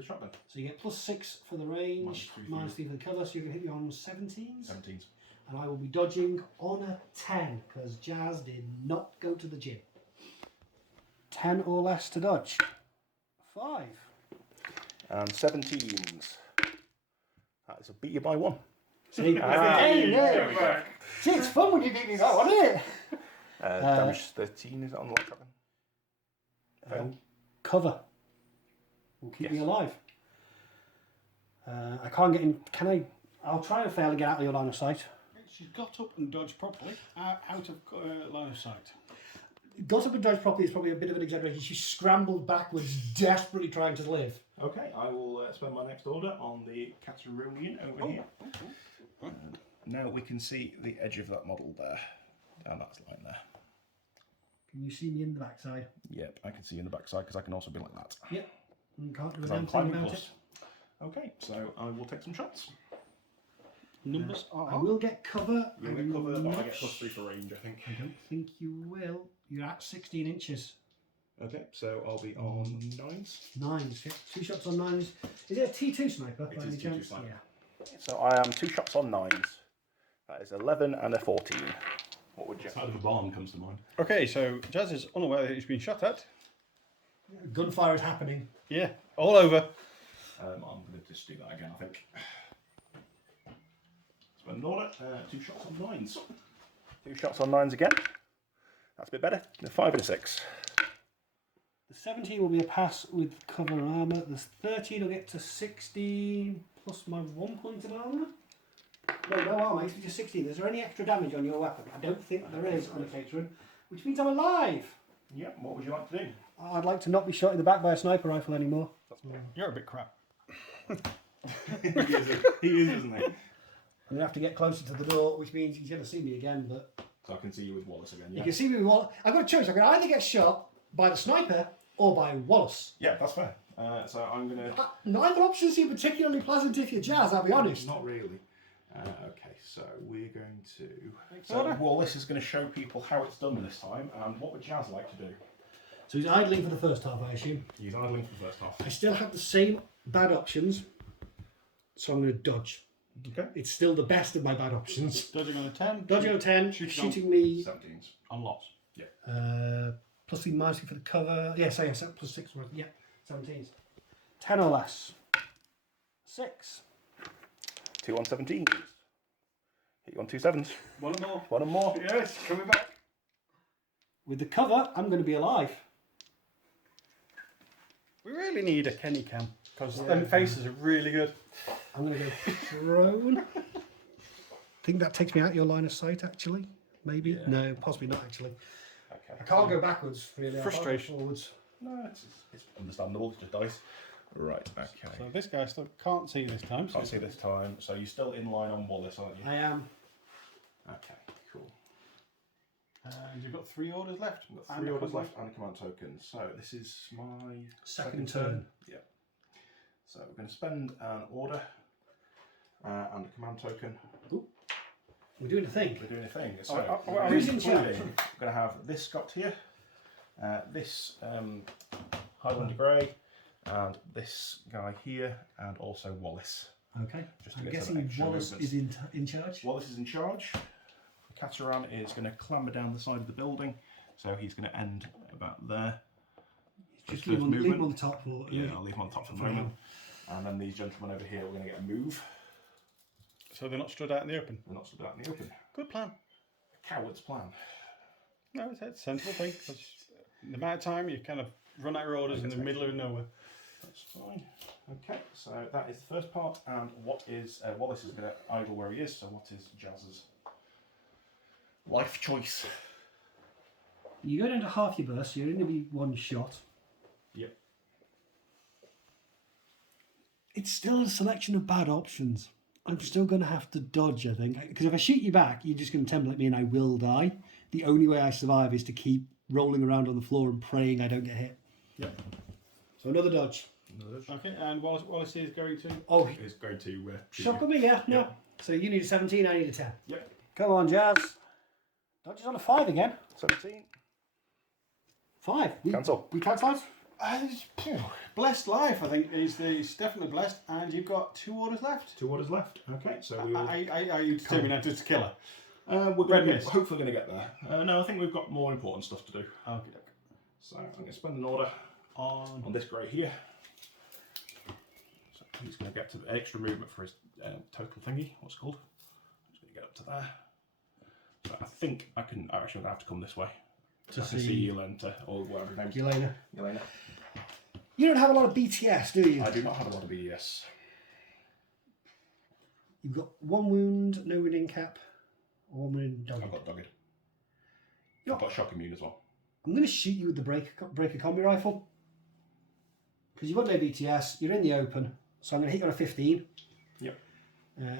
shotgun. So you get +6 for the range, Minus 3 -3 for the cover, so you can hit me on 17s. 17s. And I will be dodging on a 10 because Jazz did not go to the gym. 10 or less to dodge. 5. And 17s. That is a beat you by 1. See, yeah. See, it's fun when you beat me that one, isn't it? Damage 13 is it on the light shotgun? Cover will keep me alive. I can't get in. Can I? I'll try and fail to get out of your line of sight. She's got up and dodged properly out of line of sight. Got up and dodged properly is probably a bit of an exaggeration. She scrambled backwards, desperately trying to live. Okay, I will spend my next order on the Caledonian over here. Now we can see the edge of that model there. Down that line there. Can you see me in the backside? Yep, I can see you in the backside because I can also be like that. Yep. You can't do a Because I'm damn thing climbing about plus. it. Okay, so I will take some shots. Numbers are. I will get cover. You'll get cover, but I get +3 for range, I think. I don't think you will. You're at 16 inches. Okay, so I'll be on 9s. 9s. Yeah. 2 shots on 9s. Is it a T2 sniper? It by is any T2 chance? sniper. Yeah. So I am 2 shots on 9s. That is 11 and a 14. What would you? Side of the barn comes to mind. Okay, so Jazz is unaware that he's been shot at. Gunfire is happening. Yeah, all over. I'm going to just do that again, I think. Spend an order. 2 shots on 9s. 2 shots on 9s again. That's a bit better. A 5 and a 6. The 17 will be a pass with cover and armour. The 13 will get to 16 plus my 1 point of armour. No armour, it's just 16. Is there any extra damage on your weapon? I don't think there is on a Cateran, which means I'm alive. Yeah, what would you like to do? I'd like to not be shot in the back by a sniper rifle anymore. You're a bit crap. He is, isn't he? I'm going to have to get closer to the door, which means he's going to see me again, but... So I can see you with Wallace again, You yeah? can see me with Wallace. I've got a choice. I can either get shot by the sniper or by Wallace. Yeah, that's fair. So I'm going to... Neither option seem particularly pleasant if you're Jazz, I'll be honest. Not really. Okay, so we're going to... order. So Wallace is going to show people how it's done this time, and what would Jazz like to do? So he's idling for the first half, I assume. He's idling for the first half. I still have the same bad options, so I'm going to dodge. Okay. It's still the best of my bad options. Dodging on a 10. Dodging on a 10, shooting me 17s. on lots. plus 3 minus 3 for the cover. Yeah, so plus 6. Yeah, 17s. 10 or less. 6. 2 on 17s. Hit you on 2 7s. One and more. 1 and more. Yes, coming back. With the cover, I'm going to be alive. We really need a Kenny cam because them faces are really good. I'm going to go prone. I think that takes me out of your line of sight, actually. Maybe. Yeah. No, possibly not, actually. Okay. I can't go backwards, really. Frustration. I can't go forwards. No, it's understandable. It's just dice. Right, okay. So this guy still can't see this time. Can't see this time. So you're still in line on Wallace, aren't you? I am. Okay, cool. And you've got 3 orders left. We've got 3 orders left and a command token. So this is my Second turn. Yep. So we're going to spend an order and a command token. Ooh. We're doing a thing. We're doing a thing. So who's in charge? we're going to have this Scott here, this Highlander Grey, and this guy here, and also Wallace. Okay. Just to I'm get some guessing extra Wallace movements. is in charge. Wallace is in charge. The Cateran is going to clamber down the side of the building, so he's going to end about there. Just His leave first him on the top floor. Yeah, I'll leave him on the top for the moment. And then these gentlemen over here, we're going to get a move. So they're not stood out in the open. They're not stood out in the open. Good plan. A coward's plan. No, it's a sensible thing. Because the amount of time you kind of run out of orders in the middle of nowhere. That's fine. Okay, so that is the first part. And what is Wallace is going to idle where he is. So what is Jazz's life choice? You go down to half your burst, so you're going to be 1 shot. Yep. It's still a selection of bad options. I'm still going to have to dodge, I think. Because if I shoot you back, you're just going to template me and I will die. The only way I survive is to keep rolling around on the floor and praying I don't get hit. Yep. So another dodge. Okay, and Wallace is going to... Oh, He's going to shoot shotgun me, yeah. No. So you need a 17, I need a 10. Yep. Come on, Jazz. Dodges on a 5 again. 17. 5. Cancel. We tried 5? Blessed life, I think, is definitely blessed. And you've got 2 orders left. 2 orders left. Okay, so we will... Are you determined now to kill her? we're Red gonna, mist. hopefully going to get there. No, I think we've got more important stuff to do. Okay. So I'm going to spend an order on this grey here. So he's going to get to extra movement for his total thingy. What's it called? I'm just going to get up to there. So I think I can actually have to come this way. To I can see Yolanta or whatever her name's. Yelena. Yelena. You don't have a lot of BTS, do you? I do not have a lot of BES. You've got 1 wound, no wound in cap, or 1 wound in dog. I've got dogged. You're- I've got shock immune as well. I'm going to shoot you with the breaker combi rifle. Because you've got no BTS, you're in the open, so I'm going to hit you on a 15. Yep.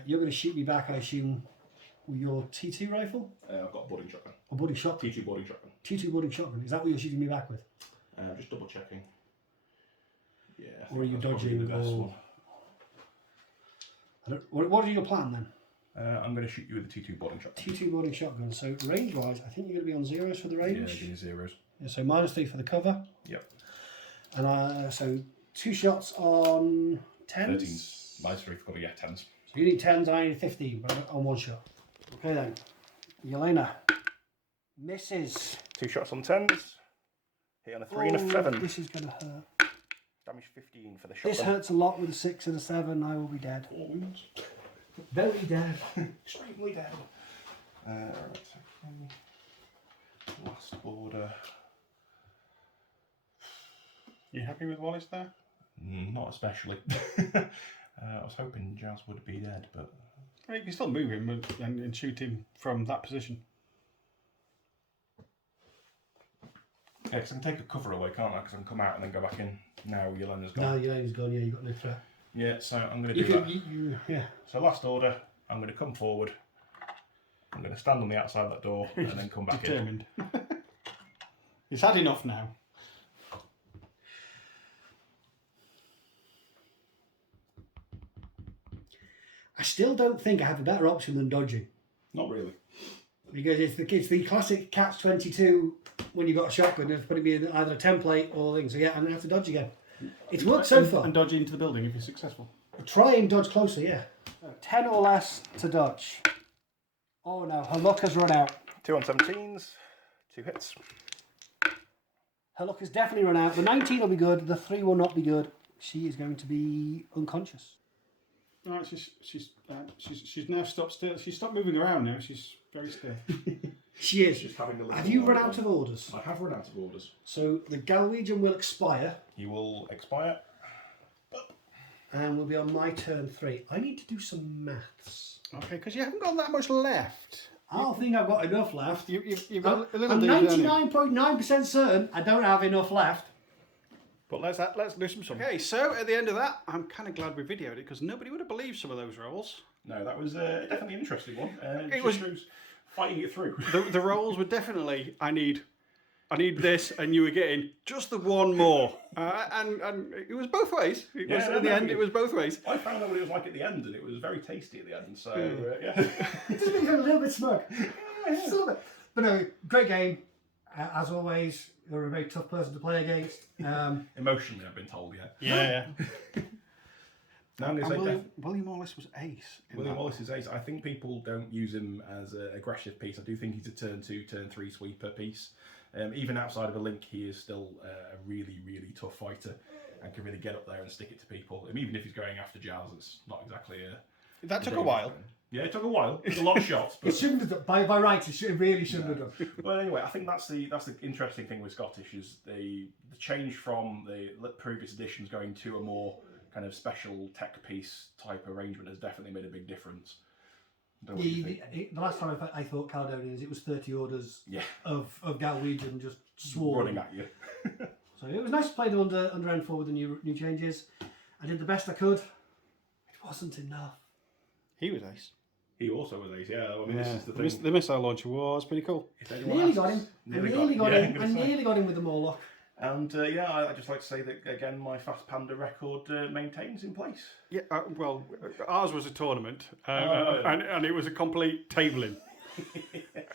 You're going to shoot me back, I assume, with your T2 rifle? I've got a boarding shotgun. Or boarding shotgun? T2 boarding shotgun. T2 boarding shotgun. Is that what you're shooting me back with? Just double checking. Yeah. I Or are think you that's probably dodging the best or... one. What is your plan then? I'm going to shoot you with the T2 boarding shotgun. T2 boarding shotgun. So range wise, I think you're going to be on zeros for the Yeah, range. give me zeros. Yeah, so -3 for the cover. Yep. And so 2 shots on 10s. 13s. -3 for cover, yeah, 10s. So you need 10s and I need 15 but on 1 shot. Okay then. Yelena. Misses. 2 shots on 10s. Hit on a 3 and a 7. This is going to hurt. Damage 15 for the shotgun. This hurts a lot with a 6 and a 7. I will be dead. 4 wounds. Very dead. Extremely dead. Right, okay. Last order. You happy with Wallace there? Not especially. I was hoping Jazz would be dead, but... Well, you can still move him and shoot him from that position. Yeah, because I can take a cover away, can't I? Because I can come out and then go back in. Now Yolanda's Now gone. Yolanda's gone, yeah, you've got no threat. Yeah, so I'm going to do that. Yeah. So last order, I'm going to come forward. I'm going to stand on the outside of that door and then come back Determined. He's had enough now. I still don't think I have a better option than dodging. in. Not really. Because it's the classic catch-22 when you've got a shotgun of putting me in either a template or thing. So yeah, I'm going to have to dodge again. It's worked so far. And dodge into the building if you're successful. Try and dodge closer, yeah. 10 or less to dodge. Oh no, her luck has run out. 2 on 17s, 2 hits. Her luck has definitely run out. The 19 will be good, the 3 will not be good. She is going to be unconscious. All right, she's now stopped still. She's stopped moving around now. She's very still. She is. Just having a little Have you run while. out of orders? I have run out of orders. So the Galwegian will expire He will expire. and will be on my turn 3. I need to do some maths. Okay, because you haven't got that much left. I don't think I've got enough left. You've got a little I'm bit. 99.9% certain I don't have enough left. But let's do some. Okay, so at the end of that, I'm kind of glad we videoed it because nobody would have believed some of those rolls. No, that was definitely an interesting one. It was fighting it through. The rolls were definitely. I need this, and you were getting just the one more, and it was both ways. At the end, it was both ways. I found out what it was like at the end, and it was very tasty at the end. So yeah, It does make me a little bit smug. Just a little bit. But no, great game. As always, you're a very tough person to play against. Emotionally, I've been told. Yeah. Now I'm going to say William Wallace was ace. William Wallace is ace. I think people don't use him as an aggressive piece. I do think he's a turn 2, turn 3 sweeper piece. Even outside of a link, he is still a really, really tough fighter and can really get up there and stick it to people. And even if he's going after Giles, it's not exactly a... That took a while. Yeah, it took a while. It was a lot of shots. But... It shouldn't have done. By rights, it really shouldn't have done. Well, anyway, I think that's the interesting thing with Scottish is the change from the previous editions going to a more kind of special tech piece type arrangement has definitely made a big difference. The last time I thought Caledonians, it was 30 orders Yeah. of Galwegian just swarming running at you. So it was nice to play them under N4 with the new changes. I did the best I could. It wasn't enough. He was ace. He also was ace, yeah. I mean, this is the thing. The missile launcher was pretty cool. Nearly got him. I nearly got him with the Morlock. And I'd just like to say that again, my Fast Panda record maintains in place. Yeah, well, ours was a tournament, yeah. and it was a complete tabling.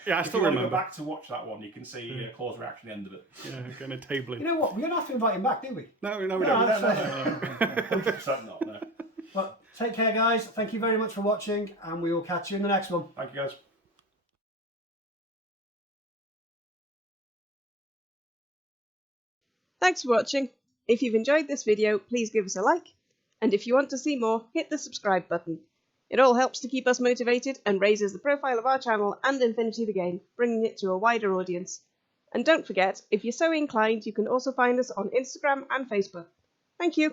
Yeah, I If still you want to remember. go back to watch that one, you can see Claw's reaction at the end of it. Yeah, kind of tabling. You know what? We're going to have to invite him back, didn't we? No, we No, don't. that's fair. 100% not, no. Well, take care, guys. Thank you very much for watching, and we will catch you in the next one. Thank you, guys. Thanks for watching. If you've enjoyed this video, please give us a like, and if you want to see more, hit the subscribe button. It all helps to keep us motivated and raises the profile of our channel and Infinity the Game, bringing it to a wider audience. And don't forget, if you're so inclined, you can also find us on Instagram and Facebook. Thank you.